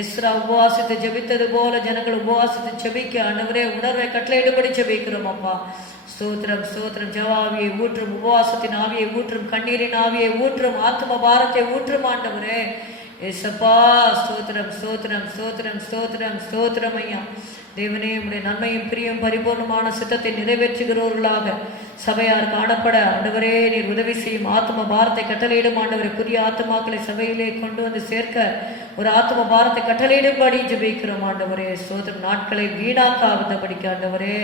எஸ்ரா உபவாசித்து ஜெபித்தது போல ஜனங்கள் உபவாசித்து ஜெபிக்க ஆண்டவரே உணர்வை கட்டளையிடும்படி ஜெபிக்கிறோம் அப்பா. ஸ்தோத்திரம் ஸ்தோத்திரம். ஜவாவியை ஊற்றும், உபவாசத்தின் ஆவியை ஊற்றும், கண்ணீரின் ஆவியை ஊற்றும், ஆத்ம பாரத்தை ஊற்றும் ஆண்டவரே. ஏசப்பா ஸ்தோத்திரம் ஸ்தோத்திரம் ஸ்தோத்திரம் ஸ்தோத்திரம் ஸ்தோத்திரம் ஐயா. தேவனே, உடைய நன்மையும் பிரியும் பரிபூர்ணமான சித்தத்தை நிறைவேற்றுகிறவர்களாக சபையார் காணப்பட ஆண்டவரே நீர் உதவி செய்யும். ஆத்ம பாரத்தை கட்டளையிடும் ஆண்டவரே. புதிய ஆத்மாக்களை சபையிலே கொண்டு வந்து சேர்க்க ஒரு ஆத்ம பாரத்தை கட்டளையிடும்படி ஜெபிக்கிறோம் ஆண்டவரே. ஸ்தோத்திரம். நாட்களை வீணாக்காதபடிக்க ஆண்டவரே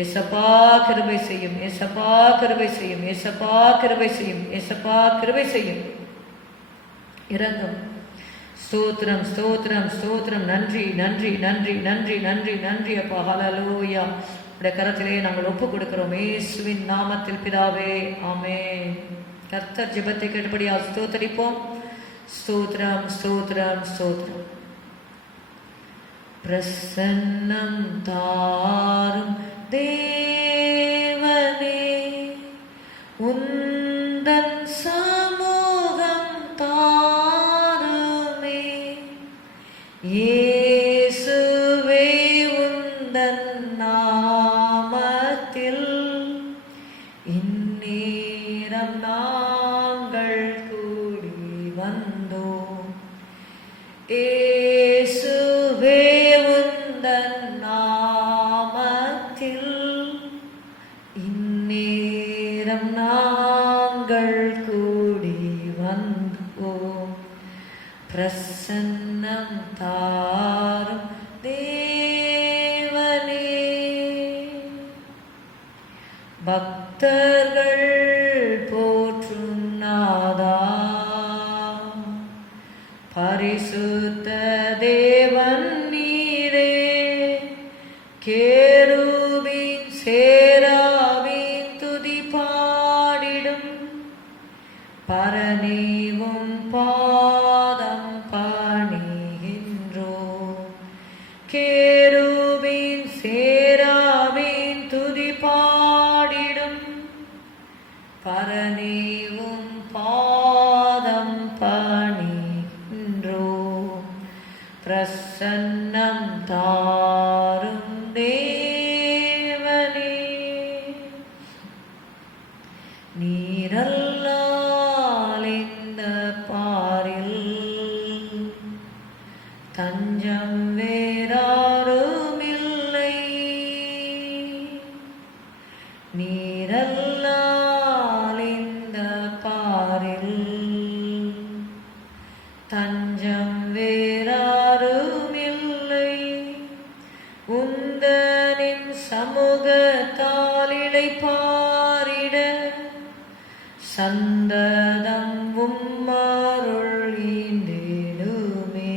ஏசப்பா கிருபை செய்யும், ஏசப்பா கிருபை செய்யும், ஏசப்பா கிருபை செய்யும், ஏசப்பா கிருபை செய்யும். இரங்கும். ஸ்தோத்திரம் ஸ்தோத்திரம் ஸ்தோத்திரம். நன்றி நன்றி நன்றி நன்றி நன்றி நன்றி அப்பா. ஹல்லேலூயா. உடைய கரத்திலே நாங்கள் ஒப்பு கொடுக்கிறோம் இயேசுவின் நாமத்தில் பிதாவே, ஆமென். கர்த்தர் ஜெபத்தை கேட்டபடியா ஸ்தோத்தரிப்போம். ஸ்தோத்திரம் ஸ்தோத்திரம் ஸ்தோத்திரம். பிரசன்னம் தாரும் தேவனே, உந்தன் சமூகம் தாருமே. இயேசுவே உந்தன் நாமத்தில் இந்நேரம் நாங்கள் கூடி வந்தோம். இயேசுவே உந்தன் நாமத்தில் இந்நேரம் நாங்கள் கூடி வந்தோம். பிரசன்னம் தாரும் தேவனே. பக்தர்கள் போற்றும் நாதா, பரிசுத்த தேவன் நீரே. கேருபீன் சேராபீன் துதி பாடிடும் பரனேவும் பாதம் பணிகின்றோம். கேருபீன் சேராபீன் துதி பாடிடும் பரனேவும் பாதம் பணிகின்றோம். பிரசன்னம் தாரும் தேவனே. நீரல்லால் இந்த பாரில் தஞ்சம் வேறாருமில்லை. நீரல்லால் இந்த பாரில் தஞ்சம் வேறாருமில்லை. உந்தனின் சமூகத்தால் இளைப்பாறிட சந்ததம் உம்மருள் ஈந்திடுமே.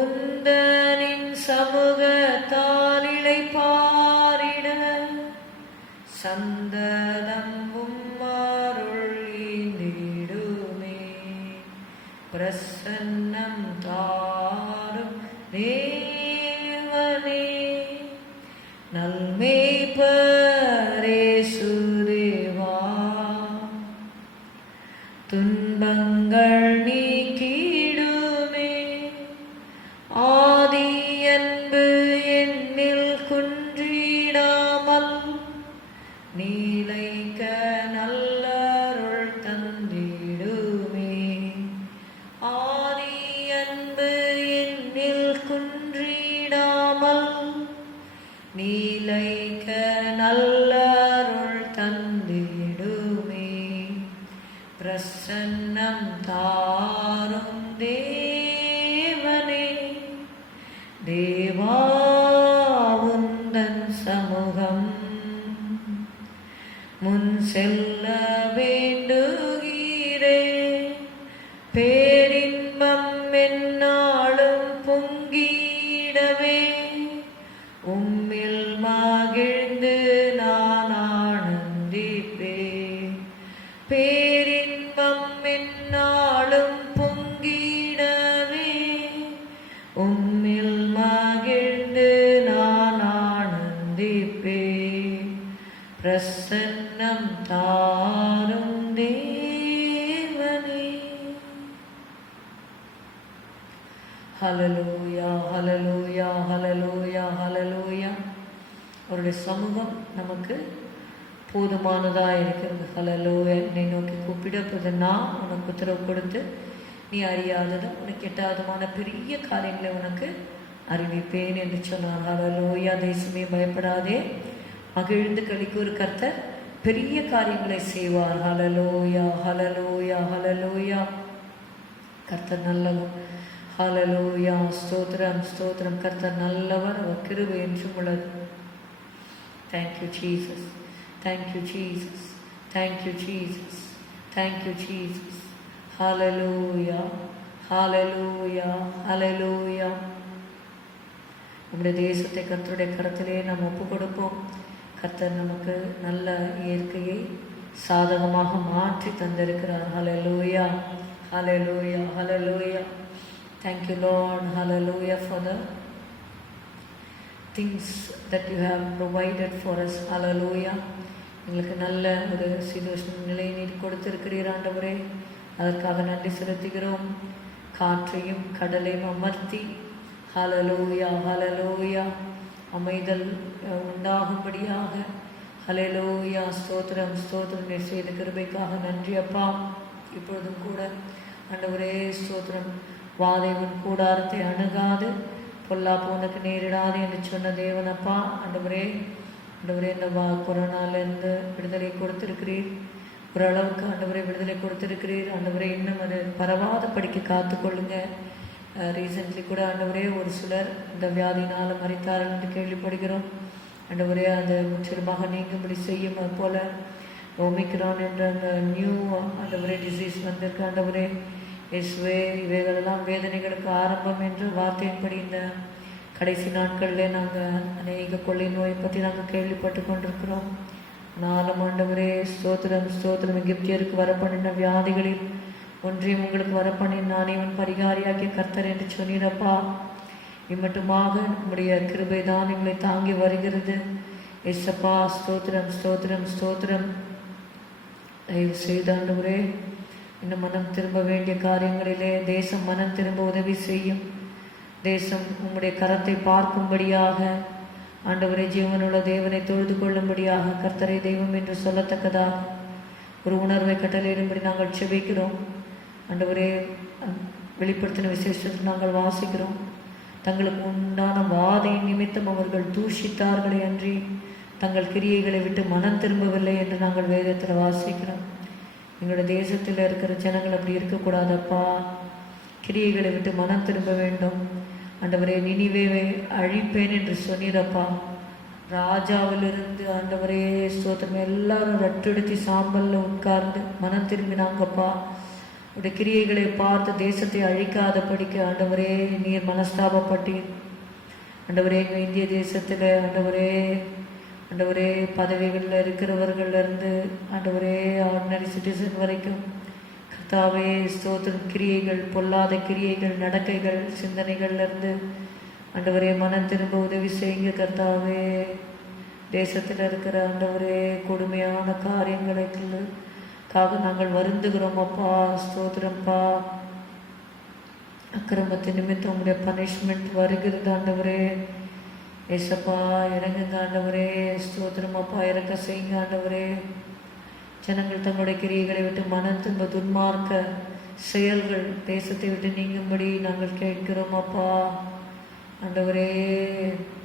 உந்தனின் சமூகத்தால் இளைப்பாறிட சந்ததம் உம்மருள் ஈந்திடுமே. பிரசன்னம் தாரும் தேவனே. நல்மேய்ப்பரே சுதேவா, துன்பங்கள் நீக்கிடுமே. ஆதி அன்பு என்னில் குன்றிடாமல் நீலைக்க நல்லருள் தந்திடுமே. ஆதி அன்பு என்னில் குன்றிடாமல் நீலைக்க நல்லருள் தந்திடுமே. பிரசன்னம் தாரும் தேவனே. தேவா உந்தன் சமூகம் முன் செல்ல வேண்டுகிறே. பேரின்பம் என்னாலும் பொங்கிடவே உம்மில் மகிழ்ந்து நான் ஆனந்திப்பேன். பேரின்பம் என்னாலும் பொங்கிடவே உம்மில் மகிழ்ந்து நான் ஆனந்திப்பேன். பிரசன்னம் தாரும் தேவனே. ஹல்லேலூயா ஹல்லேலூயா ஹல்லேலூயா ஹல்லேலூயா. அவருடைய சமூகம் நமக்கு போதுமானதாக இருக்கிறது. ஹல்லேலூயா. என்னை நோக்கி கூப்பிடப்போது நான் உனக்கு உத்தரவு கொடுத்து நீ அறியாததும் உனக்கு எட்டாவதுமான பெரிய காரியங்களை உனக்கு அறிவிப்பேன் என்று சொன்னார். ஹல்லேலூயா. தேசமே பயப்படாதே, மகிழ்ந்து களிக்கூர் கர்த்தர் பெரிய காரியங்களை செய்வார். ஹல்லேலூயா, ஹல்லேலூயா, ஹல்லேலூயா. கர்த்தர் நல்லவர். ஹல்லேலூயா. ஸ்தோத்திரம், ஸ்தோத்திரம். கர்த்தர் நல்லவர், அவர் கிருபை என்றும் உள்ளது. Thank you, Jesus. Thank you, Jesus. Thank you, Jesus. Thank you, Jesus. Hallelujah. Hallelujah. Hallelujah. நம்முடைய தேசத்தை கர்த்தருடைய கரத்திலே நாம் ஒப்பு கொடுப்போம். கர்த்தர் நமக்கு நல்ல இயற்கையை சாதகமாக மாற்றி தந்திருக்கிறார். Hallelujah. Hallelujah. Hallelujah. Thank you, Lord. Hallelujah for the things that you have provided for us. Hallelujah. எங்களுக்கு நல்ல ஒரு சீதோஷ்ண நிலையை நீர் கொடுத்திருக்கிறீர் ஆண்டவரே. அதற்காக நன்றி செலுத்துகிறோம். காற்றையும் கடலையும் அமர்த்தி ஹல்லேலூயா, ஹல்லேலூயா, அமைதல் உண்டாகும்படியாக ஹல்லேலூயா. ஸ்தோத்திரம், ஸ்தோத்திரம். நீர் செய்த கிருபைக்காக நன்றி அப்பா. இப்பொழுதும் கூட ஆண்டவரே ஸ்தோத்திரம். வாதை உன் கூடாரத்தை அணுகாது, பொல்லாப்பு உனக்கு நேரிடாது என்று சொன்ன தேவனப்பா. ஆண்டவரே, ஆண்டவரே, இந்த கொரோனாலேருந்து விடுதலை கொடுத்திருக்கிறீர். ஓரளவுக்கு ஆண்டவரே விடுதலை கொடுத்திருக்கிறீர். ஆண்டவரே, இன்னும் அது பரவாத படிக்க காத்துக்கொள்ளுங்க. ரீசெண்ட்லி கூட ஆண்டவரே ஒரு சிலர் இந்த வியாதினால் மறித்தார்கள் என்று கேள்விப்படுகிறோம். ஆண்டவரே, அதை முற்றிலுமாக நீங்கும்படி செய்யும். அது போல ஒமிக்ரான் என்ற அந்த நியூ ஆண்டவரே டிசீஸ் வந்திருக்கு. ஆண்டவரே இயேசுவே, இவைகளெல்லாம் வேதனைகளுக்கு ஆரம்பம் என்று வார்த்தையின்படி இந்த கடைசி நாட்களில் நாங்கள் அநேக கொள்ளை நோயை பற்றி நாங்கள் கேள்விப்பட்டு கொண்டிருக்கிறோம். ஆனாலும் ஆண்டவரே ஸ்தோத்திரம், ஸ்தோத்திரம். எகிப்தியருக்கு வரப்பண்ணின வியாதிகளில் ஒன்றையும் உங்களுக்கு வரப்பண்ணின் நானே உன் பரிகாரியாக்கிய கர்த்தர் என்று சொன்னீரப்பா. இம்மட்டுமாக உங்களுடைய கிருபை தான் எங்களை தாங்கி வருகிறது. எஸ்ஸப்பா, ஸ்தோத்திரம், ஸ்தோத்திரம், ஸ்தோத்திரம். தயவு செய்து ஆண்டவரே, இன்னும் மனம் திரும்ப வேண்டிய காரியங்களிலே தேசம் மனம் திரும்ப உதவி செய்யும். தேசம் உம்முடைய கரத்தை பார்க்கும்படியாக ஆண்டவரை ஜீவனுள்ள தேவனை தொழுது கொள்ளும்படியாக கர்த்தரை தெய்வம் என்று சொல்லத்தக்கதாக ஒரு உணர்வை கட்டளையிடும்படி நாங்கள் செபிக்கிறோம். ஆண்டவரே, வெளிப்படுத்தின விசேஷத்தில் நாங்கள் வாசிக்கிறோம். தங்களுக்கு உண்டான வாதை நிமித்தம் அவர்கள் தூஷித்தார்களே அன்றி தங்கள் கிரியைகளை விட்டு மனம் திரும்பவில்லை என்று நாங்கள் வேதத்தில் வாசிக்கிறோம். எங்களுடைய தேசத்தில் இருக்கிற ஜனங்கள் அப்படி இருக்கக்கூடாதப்பா. கிரியைகளை விட்டு மனம் திரும்ப வேண்டும். ஆண்டவரே, நினிவேவை அழிப்பேன் என்று சொன்னீரப்பா. ராஜாவிலிருந்து ஆண்டவரே ஸ்தோத்திரம் எல்லாரும் ரட்டெடுத்து சாம்பல்ல உட்கார்ந்து மனம் திரும்பினாங்கப்பா. உடைய கிரியைகளை பார்த்து தேசத்தை அழிக்காத படிக்க ஆண்டவரே நீர் மனஸ்தாபப்பட்டீர். ஆண்டவரே, எங்கள் இந்திய தேசத்தில் ஆண்டவரே, ஆண்டவரே பதவிகளில் இருக்கிறவர்கள்லேருந்து ஆண்டவரே ஆர்டினரி சிட்டிசன் வரைக்கும் கர்த்தாவே ஸ்தோத்திரம், கிரியைகள், பொல்லாத கிரியைகள், நடக்கைகள், சிந்தனைகள்லேருந்து ஆண்டவரே மனம் திரும்ப உதவி செய்யுங்க கர்த்தாவே. தேசத்தில் இருக்கிற ஆண்டவரே கொடுமையான காரியங்களுக்காக நாங்கள் வருந்துகிறோம் அப்பா. ஸ்தோத்திரம்ப்பா. அக்கிரமத்தின் நிமித்தம் உங்களுடைய பனிஷ்மெண்ட் வருகிறது ஆண்டவரே. ஏசப்பா, இறங்குங்க ஆண்டவரே. ஸ்தோத்திரம் அப்பா, இறக்க செய்யுங்க ஆண்டவரே. ஜனங்கள் தங்களுடைய கிரியைகளை விட்டு மனம் திரும்ப துன்மார்க்க செயல்கள் தேசத்தை விட்டு நீங்கும்படி நாங்கள் கேட்கிறோம் அப்பா. ஆண்டவரே,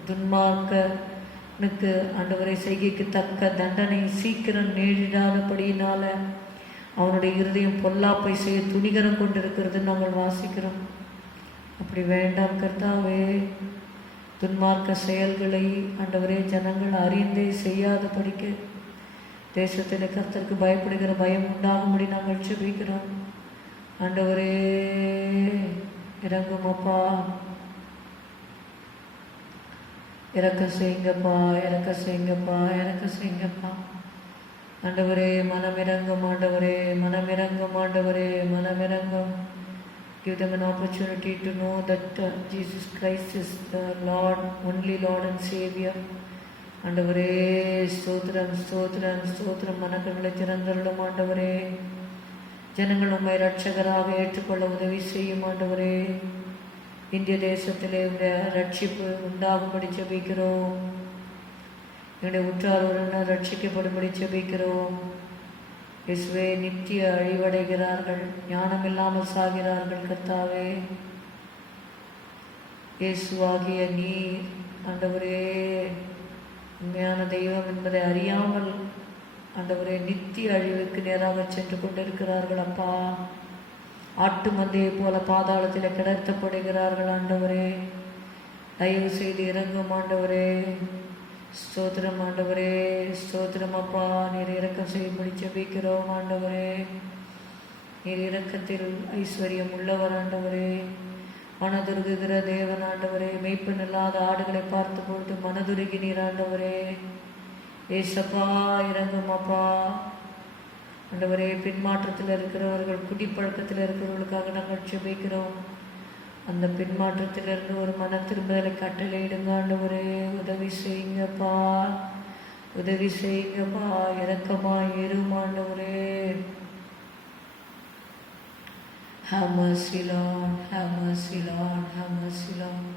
துன்மார்க்கனுக்கு ஆண்டவரே செய்கைக்கு தக்க தண்டனை சீக்கிரம் நேரிடாதபடியினால அவனுடைய இருதயம் பொல்லாப்பை செய்ய துணிகரம் கொண்டிருக்கிறது நாங்கள் வாசிக்கிறோம். அப்படி வேண்டாம் கர்த்தாவே. துன்மார்க்க செயல்களை ஆண்டவரே ஜனங்கள் அறிந்தே செய்யாத படிக்க தேசத்தில் கர்த்தருக்கு பயப்படுகிற பயம் உண்டாகும்படி நாங்கள் செபிக்கிறோம். ஆண்டவரே இறங்கும் அப்பா, இறக்க செய்யுங்கப்பா, இறக்க செய்யுங்கப்பா, இறக்க செய்யுங்கப்பா. ஆண்டவரே மனமிறங்கும், ஆண்டவரே மனமிறங்கும், ஆண்டவரே மனமிறங்கும். Give them an opportunity to know that Jesus Christ is the Lord, only Lord and Savior. ஆண்டவரே ஸ்தோத்திரம், ஸ்தோத்திரம், ஸ்தோத்திரம். மனக்கண்களை திறந்தருளும் ஆண்டவரே. ஜனங்கள் உம்மை இரட்சகராக ஏற்றுக்கொள்ள உதவி செய்யும் ஆண்டவரே. இந்திய தேசத்திலே ரட்சிப்பு உண்டாகும்படி ஜெபிக்கிறோம். என்னுடைய உற்றார் உறவினர் ரட்சிக்கப்படும்படி ஜெபிக்கிறோம். இயேசுவே, நித்திய அழிவடைகிறார்கள், ஞானம் இல்லாமல் சாகிறார்கள். கர்த்தாவே, இயேசுவாகிய நீர் ஆண்டவரே உண்மையான தெய்வம் என்பதை அறியாமல் ஆண்டவரே நித்திய அழிவுக்கு நேராக சென்று கொண்டிருக்கிறார்கள். அப்பா, ஆட்டு மந்தையை போல பாதாளத்தில் கிடத்தப்படுகிறார்கள். ஆண்டவரே, தயவு செய்து இறங்கும் ஆண்டவரே. ஸ்தோத்திரம் ஆண்டவரே, ஸ்தோத்திரம் அப்பா. நீர் இரக்கம் செய்யும்படி ஜெபிக்கிறோம் ஆண்டவரே. நீர் இரக்கத்தில் ஐஸ்வர்யம் உள்ளவர் ஆண்டவரே. மனதுருகுகிற தேவன் ஆண்டவரே. மெய்ப்பன் இல்லாத ஆடுகளை பார்த்து பொழுது மனதுருகி நீர் ஆண்டவரே. ஏசப்பா, இறங்கும் அப்பா. ஆண்டவரே, பின்மாற்றத்தில் இருக்கிறவர்கள், குடிப்பழக்கத்தில் இருக்கிறவர்களுக்காக நாங்கள் ஜெபிக்கிறோம். அந்த பின்மாற்றத்திலிருந்து ஒரு மன திரும்புதலை கட்டளையிடுங்க ஆண்டவரே. உதவி செய்யுங்கப்பா, உதவி செய்யுங்கப்பா. இரக்கமா இரும் ஆண்டவரே. Have mercy, Lord. Have mercy, Lord. Have mercy, Lord.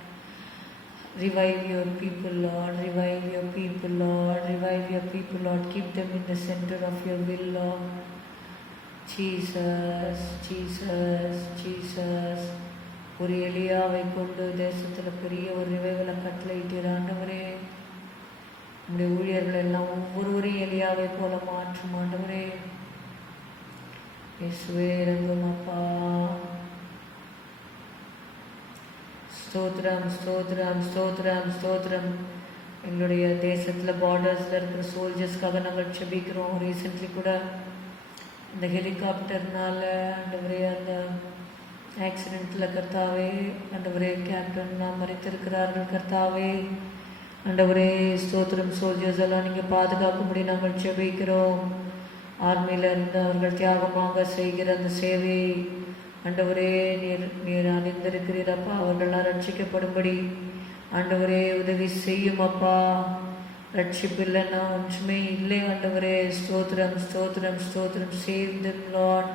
Revive your people, Lord. Revive your people, Lord. Revive your people, Lord. Keep them in the center of your will, Lord. Jesus, Jesus, Jesus. ஒரு எலியாவை கொண்டு தேசத்தில் பெரிய ஒரு ரிவைவலை கட்டளையிட்டீர் ஆண்டவரே. நம்முடைய ஊழியர்கள் எல்லாம் ஒவ்வொருவரையும் எலியாவை போல மாற்றும் ஆண்டவரே. இயேசுவே, இறங்கும் அப்பா. ஸ்தோத்திரம், ஸ்தோத்திரம், ஸ்தோத்திரம், ஸ்தோத்திரம். எங்களுடைய தேசத்தில் பார்டர்ஸில் இருக்கிற சோல்ஜர்ஸ்க்காக நாங்கள் ஜெபிக்கிறோம். ரீசெண்ட்லி கூட இந்த ஹெலிகாப்டர்னால ஆண்டவரே அந்த ஆக்சிடெண்ட்டில் கர்த்தாவே ஆண்டவரே கேப்டன்லாம் மறைத்திருக்கிறார்கள். கர்த்தாவே ஆண்டவரே ஸ்தோத்திரம். சோல்ஜர்ஸ் எல்லாம் நீங்கள் பாதுகாக்கும்படி நாங்கள் ஜெபிக்கிறோம். ஆர்மியில் இருந்து அவர்கள் தியாகமாக செய்கிற அந்த சேவை ஆண்டவரே நீர் அறிந்திருக்கிறீர் அப்பா. அவர்களெல்லாம் ரட்சிக்கப்படும்படி ஆண்டவரே உதவி செய்யும் அப்பா. ரட்சிப்பு இல்லைன்னா ஒன்றுமே இல்லை ஆண்டவரே. ஸ்தோத்திரம், ஸ்தோத்திரம், ஸ்தோத்திரம். Save them, Lord.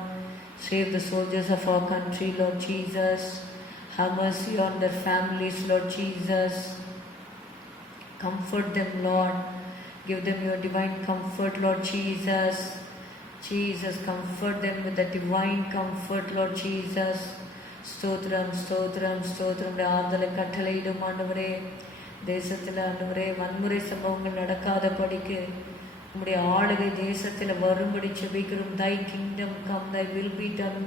Save the soldiers of our country, Lord Jesus. Have mercy on their families, Lord Jesus. Comfort them, Lord. Give them your divine comfort, Lord Jesus. Jesus, comfort them with the divine comfort, Lord Jesus. ஸ்தோத்திரம், ஸ்தோத்திரம், ஸ்தோத்திரம். ஆறுதலை கட்டளையிடும் ஆண்டவரே. தேசத்தில் ஆண்டவரே வன்முறை சம்பவங்கள் நடக்காதபடிக்கு உம்முடைய ஆளுகை தேசத்தில் வரும்படி ஜெபிக்கிறோம். Thy kingdom come, thy will be done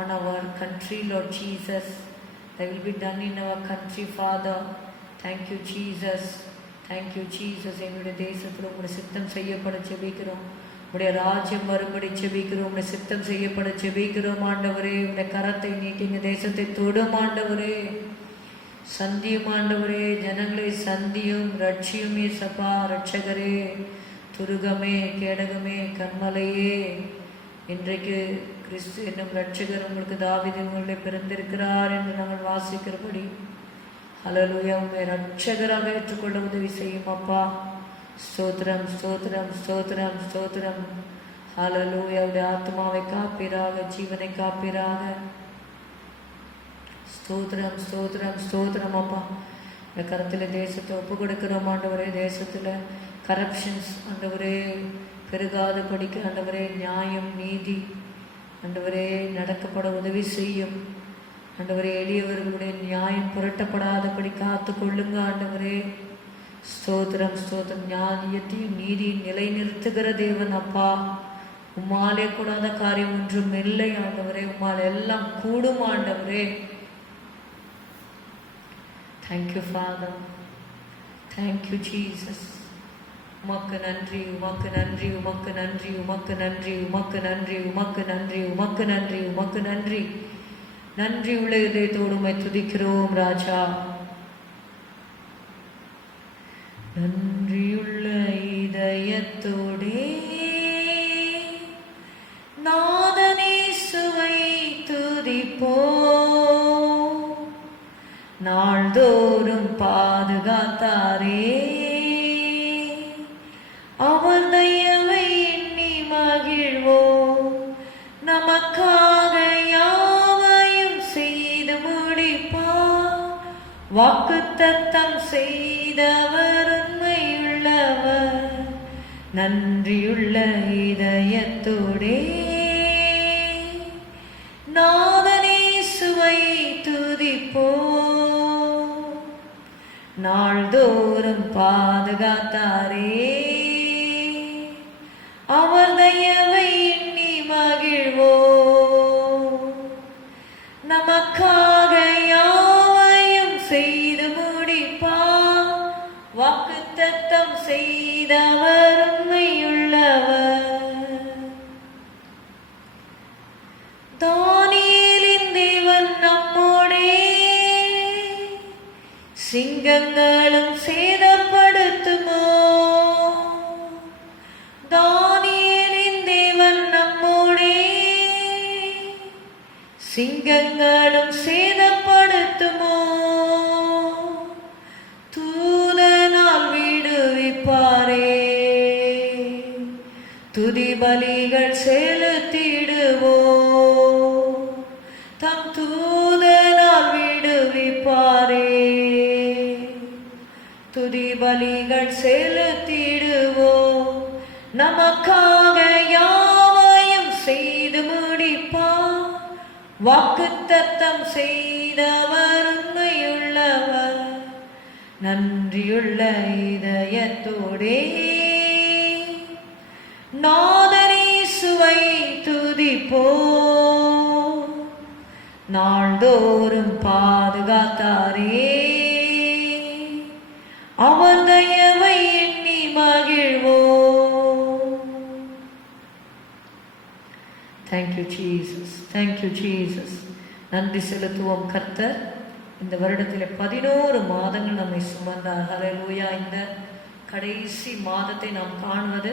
on our country, Lord Jesus. Thy will be done in our country, Father. Thank you, Jesus. Thank you, Jesus. எங்களுடைய தேசத்தில் உங்களுடைய சித்தம் செய்யப்பட ஜெபிக்கிறோம். உடைய ராஜ்யம் வரும்படி ஜெபிக்கிறோம். உடைய சித்தம் செய்யப்பட ஜெபிக்கிறோம் ஆண்டவரே. உடைய கரத்தை நீட்டி இந்த தேசத்தை தொடும் ஆண்டவரே. சந்தியும் ஆண்டவரே. ஜனங்களை சந்தியும் ரட்சியும் ஏசப்பா. ரட்சகரே, துருகமே, கேடகமே, கண்மலையே. இன்றைக்கு கிறிஸ்து என்னும் ரட்சகர் உங்களுக்கு தாவீது உங்களுடைய பிறந்திருக்கிறார் என்று நாங்கள் வாசிக்கிறபடி ஹல்லேலூயா உம்மை ரட்சகராக ஏற்றுக்கொள்ள உதவி செய்யும் அப்பா. ஸ்தோத்திரம், ஸ்தோத்திரம், ஸ்தோத்திரம், ஸ்தோத்திரம். ஹல்லேலூயா. உடைய ஆத்மாவை காப்பீராக, ஜீவனை காப்பீராக. ஸ்தோத்திரம், ஸ்தோத்திரம், ஸ்தோத்திரம் அப்பா. இந்த கரத்தில் தேசத்தை ஒப்பு கொடுக்கிறோம் ஆண்டவரே. தேசத்தில் கரப்ஷன்ஸ் ஆண்டவரே பெருகாத படிக்க ஆண்டவரே நியாயம் நீதி ஆண்டவரே நடக்கப்பட உதவி செய்யும் ஆண்டவரே. எளியவர்களுடைய நியாயம் புரட்டப்படாதபடி காத்து கொள்ளுங்க ஆண்டவரே. ஸ்தோத்திரம், ஸ்தோத்திரம். ஞானியத்தையும் நீதியும் நிலைநிறுத்துகிற தேவன் அப்பா. உம்மாலே கூடாத காரியம் ஒன்றும் இல்லை ஆண்டவரே. உம்மால் எல்லாம் கூடும் ஆண்டவரே. Thank you father. Thank you Jesus. உமக்கு நன்றி, உமக்கு நன்றி, உமக்கு நன்றி, உமக்கு நன்றி, உமக்கு நன்றி, உமக்கு நன்றி, உமக்கு நன்றி, உமக்கு நன்றி. நன்றி உள்ள இதயத்தோடு உம்மை துதிக்கிறோம் ராஜா. நன்றியுள்ள இதயத்தோடே நாதனேசுவை துதிப்போ. நாள்தோறும் பாதுகாத்தாரே, அவர் தயவை எண்ணி மகிழ்வோ. நமக்காக யாவையும் செய்து முடிப்பார். வாக்குத்தத்தம் செய்தவர் உண்மை நன்றியுள்ள இதயத்தோடே நாதனேசுவை துதிப்போ. நாள்தோறும் பாதுகாத்தாரே, அவர் தயவை எண்ணி மகிழ்வோ. நமக்காக யாவையும் செய்து முடிப்பார், வாக்குத்தத்தம் செய்தவர் உண்மையுள்ளவர். தானியேலின் தேவன் நம்மோடே, சிங்கங்களும் சேதப்படுத்துமோ. தானியேலின் தேவன் நம்மோடே, சிங்கங்களும் சேதப்படுத்துமோ. தூதனால் விடுவிப்பாரே, துதி பலிகள் செலுத்திடுவோ. தம் தூதனால் விடுவிப்பாரே, துதி பலிகள் செலுத்திடுவோ. நமக்காக யாவையும் செய்து முடிப்பார், வாக்குத்தத்தம் செய்தவர் உண்மையுள்ளவர். நன்றியுள்ள இதயத்தோடே நாதனேசுவை துதிப்போ. நாள்தோறும் பாதுகாத்தாரே, அவர் தயவை எண்ணி மகிழ்வோ. Thank you Jesus, thank you Jesus. நன்றி செலுத்துவோம். கர்த்தர் இந்த வருடத்தில் 11 மாதங்கள் நம்மை சுமந்தார். ஹல்லேலூயா. இந்த கடைசி மாதத்தை நாம் காணுவது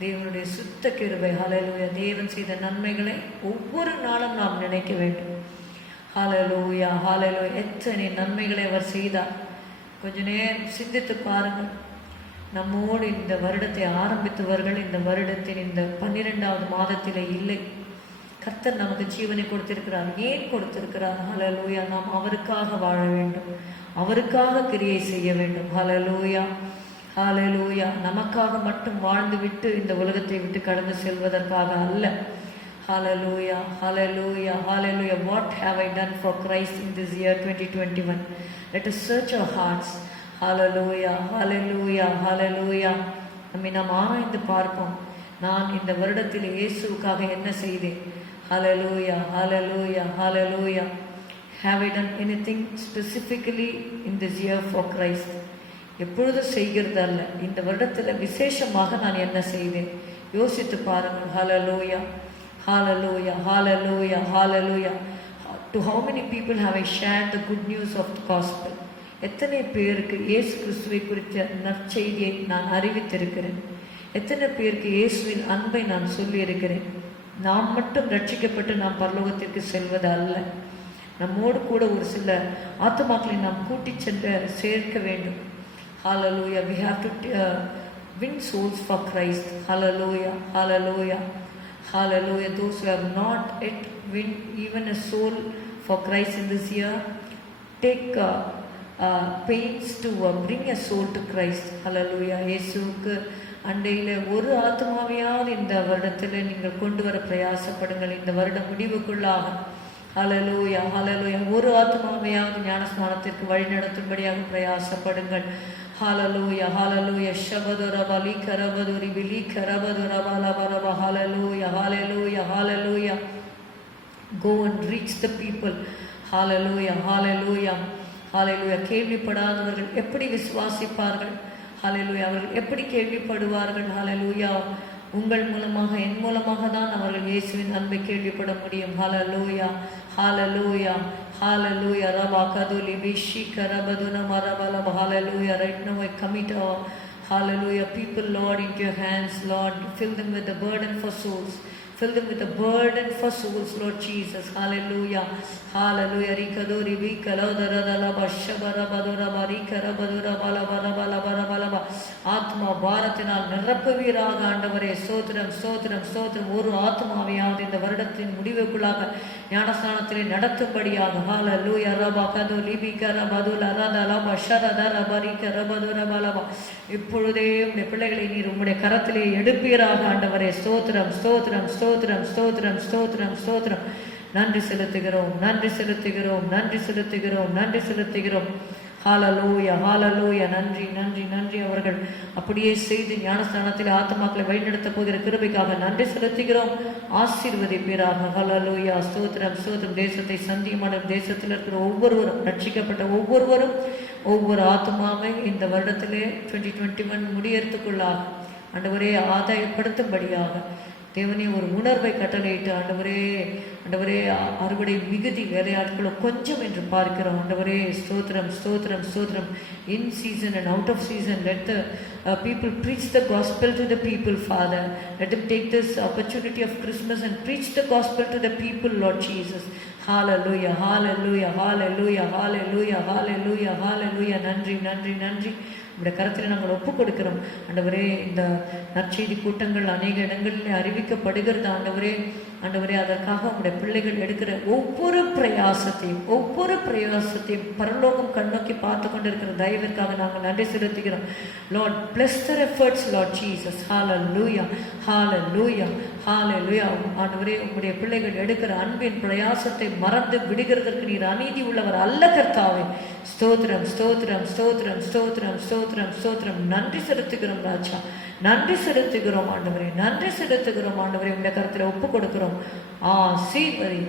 தேவனுடைய சுத்த கிருபை. ஹல்லேலூயா. தேவன் செய்த நன்மைகளை ஒவ்வொரு நாளும் நாம் நினைக்க வேண்டும். ஹல்லேலூயா, ஹல்லேலூயா. எத்தனை நன்மைகளை அவர் செய்தார். கொஞ்ச நேரம் சிந்தித்து பாருங்கள். நம்மோடு இந்த வருடத்தை ஆரம்பித்தவர்கள் இந்த வருடத்தின் இந்த 12வது மாதத்திலே இல்லை. கர்த்தர் நமக்கு ஜீவனை கொடுத்திருக்கிறார். ஏன் கொடுத்திருக்கிறார்? ஹல்லேலூயா. நாம் அவருக்காக வாழ வேண்டும், அவருக்காக கிரியை செய்ய வேண்டும். ஹல்லேலூயா, ஹல்லேலூயா. நமக்காக மட்டும் வாழ்ந்து விட்டு இந்த உலகத்தை விட்டு கடந்து செல்வதற்காக அல்ல. ஹல்லேலூயா, ஹல்லேலூயா, ஹல்லேலூயா. What have I done for Christ in this year 2021? Let us search our hearts. ஹல்லேலூயா, ஹல்லேலூயா, ஹல்லேலூயா. நம்மை நாம் ஆராய்ந்து பார்ப்போம். நான் இந்த வருடத்தில் இயேசுவுக்காக என்ன செய்தேன்? ஹல்லேலூயா, ஹல்லேலூயா, ஹல்லேலூயா. Have I done anything specifically in this year for Christ? எப்பொழுதும் செய்கிறது அல்ல, இந்த வருடத்தில் விசேஷமாக நான் என்ன செய்தேன்? யோசித்து பாருங்கள். ஹல்லேலூயா, ஹல்லேலூயா, ஹல்லேலூயா, ஹல்லேலூயா. To how many people have I shared the good news of the gospel? எத்தனை பேருக்கு இயேசு கிறிஸ்துவை குறித்த நற்செய்தியை நான் அறிவித்திருக்கிறேன்? எத்தனை பேருக்கு இயேசுவின் அன்பை நான் சொல்லியிருக்கிறேன்? நாம் மட்டும் ரட்சிக்கப்பட்டு நாம் பரலோகத்திற்கு செல்வது அல்ல, நம்மோடு கூட ஒரு சில ஆத்துமாக்களை நாம் கூட்டி சென்று சேர்க்க வேண்டும். Hallelujah. We have to win souls for Christ. Hallelujah, hallelujah, hallelujah. Those who have not yet win even a soul for Christ in this year, take pains to bring a soul to Christ. Hallelujah. இயேசுவுக்கு அண்டையில் ஒரு ஆத்மாவையாவது இந்த வருடத்தில் நீங்கள் கொண்டு வர பிரயாசப்படுங்கள். இந்த வருடம் முடிவுக்குள்ளாக ஹல்லேலூயா, ஹல்லேலூயா. ஒரு ஆத்மாவையாவது ஞானஸ்நானத்திற்கு வழி நடத்தும்படியாக பிரயாசப்படுங்கள். ஹல்லேலூயா, ஹல்லேலூயா. ஷபதுரபலி கரபதுரி பிலி கரபதுரபலபரப. ஹல்லேலூயா, ஹல்லேலூயா, ஹல்லேலூயா. Go and reach the people. Hallelujah, hallelujah, hallelujah. கேள்விப்படாதவர்கள் எப்படி விசுவாசிப்பார்கள்? ஹல்லேலூயா. அவர்கள் எப்படி கேள்விப்படுவார்கள்? ஹல்லேலூயா. உங்கள் மூலமாக, என் மூலமாக தான் அவர்கள் இயேசுவின் அன்பை கேள்விப்பட முடியும். ஹல்லேலூயா, ஹல்லேலூயா, ஹல்லேலூயா. ரபா கதுலி பிஷி கரபதுன மரபலப. ஹல்லேலூயா. Right now I commit hallelujah people, Lord, into your hands. Lord, fill them with the burden for souls. Fill them with a burden for souls, Lord Jesus. Hallelujah. Hallelujah. Rikadori bikaladara dalaba shabara badura barikara badura balabara balabara balaba. ஆத்மா பாரத்தினால் நிரப்புவீராக ஆண்டவரே. ஸ்தோத்திரம் ஸ்தோத்திரம் ஸ்தோத்திரம். ஒரு ஆத்மாவையாவது இந்த வருடத்தின் முடிவுக்குள்ளாக ஞானஸ்நானத்திலே நடத்தும்படியாக. ஹalleluya. ரபா கது லிபிகர பதுல ரதலப ஷரதர பரிகர பதுர பலபா. இப்பொழுதே உம்முடைய பிள்ளைகளை நீர் உம்முடைய கரத்திலே எடுப்பீராக ஆண்டவரே. ஸ்தோத்திரம் ஸ்தோத்திரம் ஸ்தோத்திரம் ஸ்தோத்திரம் ஸ்தோத்திரம் ஸ்தோத்திரம். நன்றி செலுத்துகிறோம், நன்றி செலுத்துகிறோம், நன்றி செலுத்துகிறோம், நன்றி செலுத்துகிறோம். ஹalleluya ஹalleluya. நன்றி நன்றி நன்றி. அவர்கள் அப்படியே செய்து ஞானஸ்தானத்தில் ஆத்மாக்களை வழிநடத்த போகிற கிருபைக்காக நன்றி செலுத்துகிறோம். ஆசீர்வதிப்பீராக. ஹalleluya. ஸ்தோத்திரம் ஸ்தோத்திரம். தேசத்தை சந்தியமான தேசத்தில் இருக்கிற ஒவ்வொருவரும், ரட்சிக்கப்பட்ட ஒவ்வொருவரும், ஒவ்வொரு ஆத்மாவை இந்த வருடத்திலே 2021 முடியறதுக்குள்ளாக ஆண்டவரே ஆதாயப்படுத்தும்படியாக தேவனே ஒரு உணர்வை கட்டளையிட்டு ஆண்டவரே ஆண்டவரே அறுவடை மிகுதி வேலையாட்களும் கொஞ்சம் என்று பார்க்கிறோம் ஆண்டவரே. ஸ்தோத்திரம் ஸ்தோத்திரம் ஸ்தோத்திரம். In season and out of season let the people preach the gospel to the people, Father. Let them take this opportunity of Christmas and preach the gospel to the people, Lord Jesus. Hallelujah hallelujah hallelujah hallelujah hallelujah hallelujah. நன்றி நன்றி நன்றி. உடைய கரத்தில் நாங்கள் ஒப்புக் கொடுக்கிறோம் ஆண்டவரே. இந்த நற்செய்தி கூட்டங்கள் அநேக இடங்களில் அறிவிக்கப்படுகிறது ஆண்டவரே. ஆண்டவரே அதற்காக உங்களுடைய பிள்ளைகள் எடுக்கிற ஒவ்வொரு பிரயாசத்தையும் பரலோகம் கண்ணோக்கி பார்த்து கொண்டிருக்கிற தயவிற்காக நாங்கள் நன்றி செலுத்துகிறோம். Lord bless their efforts, Lord Jesus. hallelujah hallelujah hallelujah. ஆண்டவரே உங்களுடைய பிள்ளைகள் எடுக்கிற அன்பின் பிரயாசத்தை மறந்து விடுகிறதற்கு நீர் அநீதி உள்ளவர் அல்ல கர்த்தாவே. ஸ்தோத்திரம் ஸ்தோத்திரம் ஸ்தோத்திரம் ஸ்தோத்திரம் ஸ்தோத்திரம் ஸ்தோத்திரம். நன்றி செலுத்துகிறோம் ராஜா, நன்றி செலுத்துகிறோம் ஆண்டவரே, நன்றி செலுத்துகிறோம் ஆண்டவரே. உடைய கருத்தில் ஒப்பு கொடுக்கிறோம். ஆசீர்வதி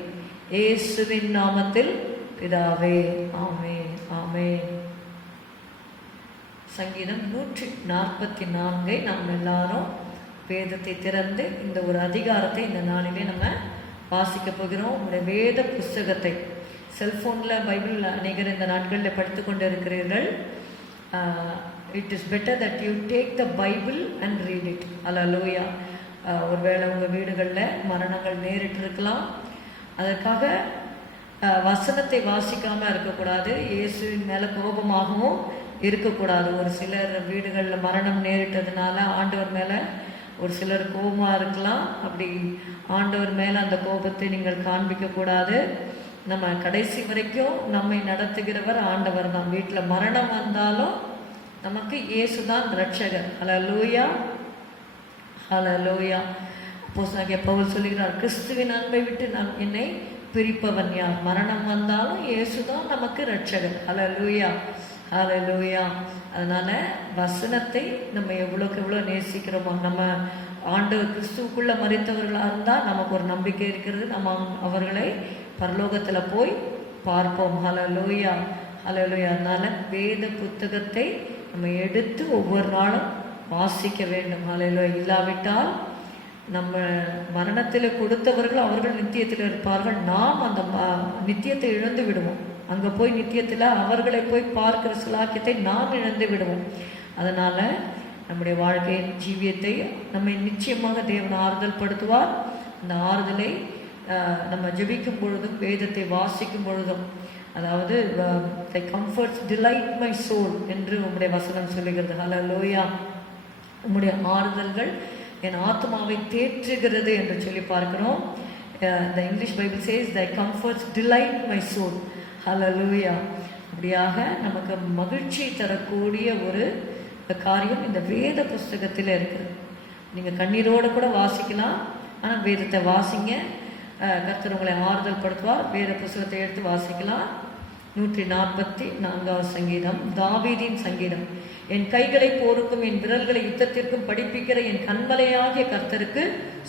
இயேசுவின் நாமத்தில் பிதாவே. ஆமென் ஆமென். சங்கீதம் 144 நாம் எல்லாரும் வேதத்தை திறந்து இந்த ஒரு அதிகாரத்தை இந்த நாளிலே நம்ம வாசிக்க போகிறோம். உங்களுடைய வேத புஸ்தகத்தை செல்போனில் பைபிள் அநேகர் இந்த நாட்களில் படித்து கொண்டு இருக்கிறீர்கள். It is better that you take the Bible and read it. அல்லேலூயா. ஒருவேளை உங்கள் வீடுகளில் மரணங்கள் நேரிட்டு இருக்கலாம். அதற்காக வசனத்தை வாசிக்காமல் இருக்கக்கூடாது. இயேசுவின் மேலே கோபமாகவும் இருக்கக்கூடாது. ஒரு சிலர் வீடுகளில் மரணம் நேரிட்டதுனால ஆண்டவர் மேலே ஒரு சிலர் கோபமாக இருக்கலாம். அப்படி ஆண்டவர் மேலே அந்த கோபத்தை நீங்கள் காண்பிக்கக்கூடாது. நம்ம கடைசி வரைக்கும் நம்மை நடத்துகிறவர் ஆண்டவர் தான். வீட்டில் மரணம் வந்தாலும் நமக்கு இயேசு தான் ரட்சகர். ஹல்லேலூயா ஹல்லேலூயா. அப்போஸ்தலனாகிய பவுல் சொல்லுகிறார், கிறிஸ்துவின் அன்பை விட்டு என்னை பிரிப்பவன் யார்? மரணம் வந்தாலும் இயேசு தான் நமக்கு ரட்சகர். ஹல்லேலூயா ஹல்லேலூயா. அதனால வசனத்தை நம்ம எவ்வளோக்கு எவ்வளோ நேசிக்கிறோமோ, நம்ம ஆண்டவர் கிறிஸ்துவுக்குள்ள மரித்தவர்களாக இருந்தால் நமக்கு ஒரு நம்பிக்கை இருக்கிறது. நம்ம அவர்களை பரலோகத்தில் போய் பார்ப்போம். ஹல்லேலூயா ஹல்லேலூயா. அதனால வேத புத்தகத்தை நம்ம எடுத்து ஒவ்வொரு நாளும் வாசிக்க வேண்டும். ஹல்லேலூயா. இல்லாவிட்டால் நம்ம மரணத்தில் கொடுத்தவர்கள் அவர்கள் நித்தியத்தில் இருப்பார்கள். நாம் அந்த நித்தியத்தை இழந்து விடுவோம். அங்கே போய் நித்தியத்தில் அவர்களை போய் பார்க்கிற சிலாக்கியத்தை நாம் இழந்து விடுவோம். அதனால் நம்முடைய வாழ்க்கையின் ஜீவியத்தை நம்மை நிச்சயமாக தேவன் ஆறுதல் படுத்துவார். அந்த ஆறுதலை நம்ம ஜெபிக்கும் பொழுதும் வேதத்தை வாசிக்கும் பொழுதும், அதாவது தை கம்ஃபர்ட்ஸ் டிலைட் மை சோல் என்று உம்முடைய வசனம் சொல்லுகிறது. ஹல்லேலூயா. உம்முடைய ஆறுதல்கள் என் ஆத்மாவை தேற்றுகிறது என்று சொல்லி பார்க்கிறோம். The English Bible says thy comforts delight my soul. ஹல்லேலூயா. அப்படியாக நமக்கு மகிழ்ச்சி தரக்கூடிய ஒரு காரியம் இந்த வேத புஸ்தகத்தில் இருக்குது. நீங்கள் கண்ணீரோடு கூட வாசிக்கலாம். ஆனால் வேதத்தை வாசிங்க. கர்த்தர் உங்களை ஆறுதல் படுத்துவார். வேத புஸ்தகத்தை எடுத்து வாசிக்கலாம். 144 சங்கீதம், தாவீதின் சங்கீதம். என் கைகளை போருக்கும் என் விரல்களை யுத்தத்திற்கும் படிப்பிக்கிற என் கண்மலையாகிய கர்த்தருக்கு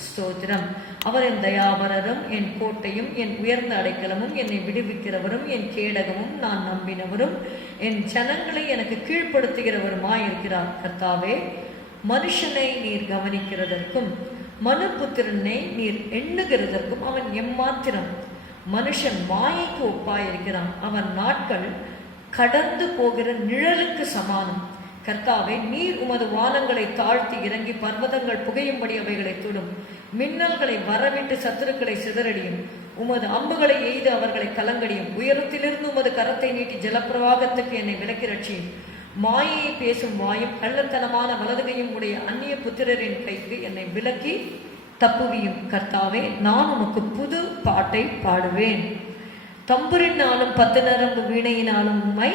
ஸ்தோத்திரம். அவர் என் தயாபரரும் என் கோட்டையும் என் உயர்ந்த அடைக்கலமும் என்னை விடுவிக்கிறவரும் என் கேடகமும் நான் நம்பினவரும் என் ஜனங்களை எனக்கு கீழ்ப்படுத்துகிறவருமாயிருக்கிறார். கர்த்தாவே, மனுஷனை நீர் கவனிக்கிறதற்கும் மனுபுத்திரனை நீர் எண்ணுகிறதற்கும் அவன் எம்மாத்திரம். மனுஷன் மாயைக்கு ஒப்பாயிருக்கிறான். அவன் நாட்கள் கடந்து போகிற நிழலுக்கு சமானம். கர்த்தாவே, நீர் உமது வானங்களை தாழ்த்தி இறங்கி பர்வதங்கள் புகையும்படி அவைகளை தொடும். மின்னல்களை வரவிட்டு சத்துருக்களை சிதறடியும். உமது அம்புகளை எய்து அவர்களை கலங்கடியும். உயரத்திலிருந்து உமது கரத்தை நீட்டி ஜலப்பிரவாகத்துக்கு என்னை விலக்கி ரட்சியும். மாயையை பேசும் வாயும் கள்ளத்தனமான வலதுகையும் உடைய அந்நிய புத்திரரின் கைக்கு என்னை விலக்கி தப்புவியும். கர்த்தாவே, நான் உமக்கு புது பாட்டை பாடுவேன். தம்புரினாலும் 10 நரம்பு வீணையினாலும் உம்மை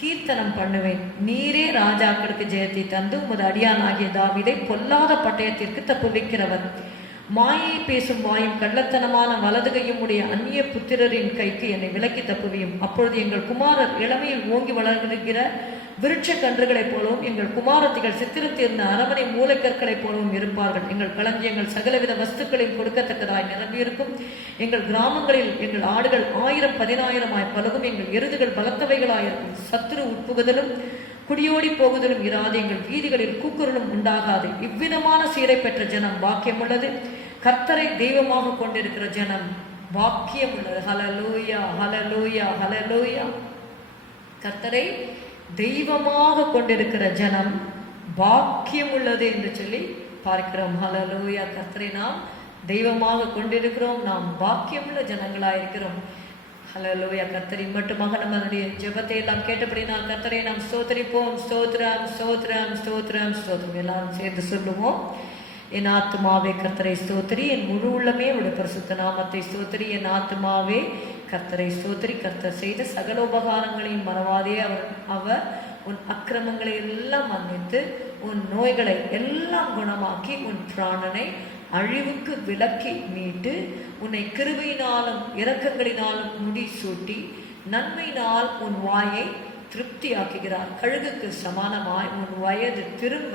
கீர்த்தனம் பண்ணுவேன். நீரே ராஜாக்களுக்கு ஜெயத்தை தந்து உமது அடியானாகிய தாவீதை பொல்லாத பட்டயத்திற்கு தப்புவிக்கிறவர். மாயை பேசும் வாயும் கள்ளத்தனமான வலதுகையும் உடைய அந்நிய புத்திரரின் கைக்கு என்னை விலக்கி தப்புவியும். அப்பொழுது எங்கள் குமாரர் இளமையில் ஓங்கி வளர்கிற விருட்ச கன்றுகளைப் போலவும் எங்கள் குமாரத்திகள் சித்திரத்தீர்ந்த அரமனை மூளைக்கற்களைப் போலவும் இருப்பார்கள். எங்கள் களஞ்சியங்கள் சகலவித வஸ்துக்களையும் கொடுக்கத்தக்கதாய் நிரம்பியிருக்கும். எங்கள் கிராமங்களில் எங்கள் ஆடுகள் 1000-10,000 பலகும். எங்கள் எருதுகள் பலத்தவைகளாயிருக்கும். சத்துரு உட்புகுதலும் குடியோடி போகுதலும் இராது. எங்கள் வீதிகளில் கூக்குரலும் உண்டாகாது. இவ்விதமான சீரை பெற்ற ஜனம் பாக்கியமுள்ளது. கர்த்தரை தெய்வமாக கொண்டிருக்கிற ஜனம் பாக்கியமுள்ளது. ஹல்லேலூயா, ஹல்லேலூயா, ஹல்லேலூயா. கர்த்தரை தெய்வமாக கொண்டிருக்கிற ஜனம் பாக்கியம் உள்ளது என்று சொல்லி பார்க்கிறோம். ஹல்லேலூயா. கர்த்தரை நாம் தெய்வமாக கொண்டிருக்கிறோம். நாம் பாக்கியமுள்ள ஜனங்களாயிருக்கிறோம். ஹல்லேலூயா. கர்த்தரை மட்டுமாக நம்மளுடைய ஜெபத்தை எல்லாம் கேட்டபடினால் கர்த்தரை நாம் ஸ்தோத்திரிப்போம். ஸ்தோத்திரம், ஸ்தோத்திரம், ஸ்தோத்திரம், ஸ்தோத்திரம். எல்லாரும் சேர்ந்து சொல்லுவோம். என் ஆத்துமாவே கர்த்தரை ஸ்தோத்திரி, என் முழு உள்ளமே அவருடைய பரிசுத்த நாமத்தை ஸ்தோத்திரி. என் ஆத்துமாவே கர்த்தரை ஸ்தோத்திரி. கர்த்தர் செய்த சகல உபகாரங்களையும் மறவாதே. அவர் உன் அக்கிரமங்களை எல்லாம் மன்னித்து உன் நோய்களை எல்லாம் குணமாக்கி உன் பிராணனை அழிவுக்கு விலக்கி மீட்டு உன்னை கிருபையினாலும் இரக்கங்களினாலும் முடி சூட்டி நன்மையினால் உன் வாயை திருப்தியாக்குகிறார். கழுகுக்கு சமானமாய் உன் வயது திரும்ப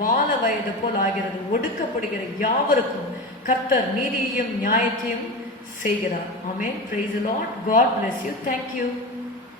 வால வயது போல் ஆகிறது. ஒடுக்கப்படுகிற யாவருக்கும் கர்த்தர் நீதியையும் நியாயத்தையும் செய்கிறார். ஆமென். Praise the Lord. God bless you. Thank you.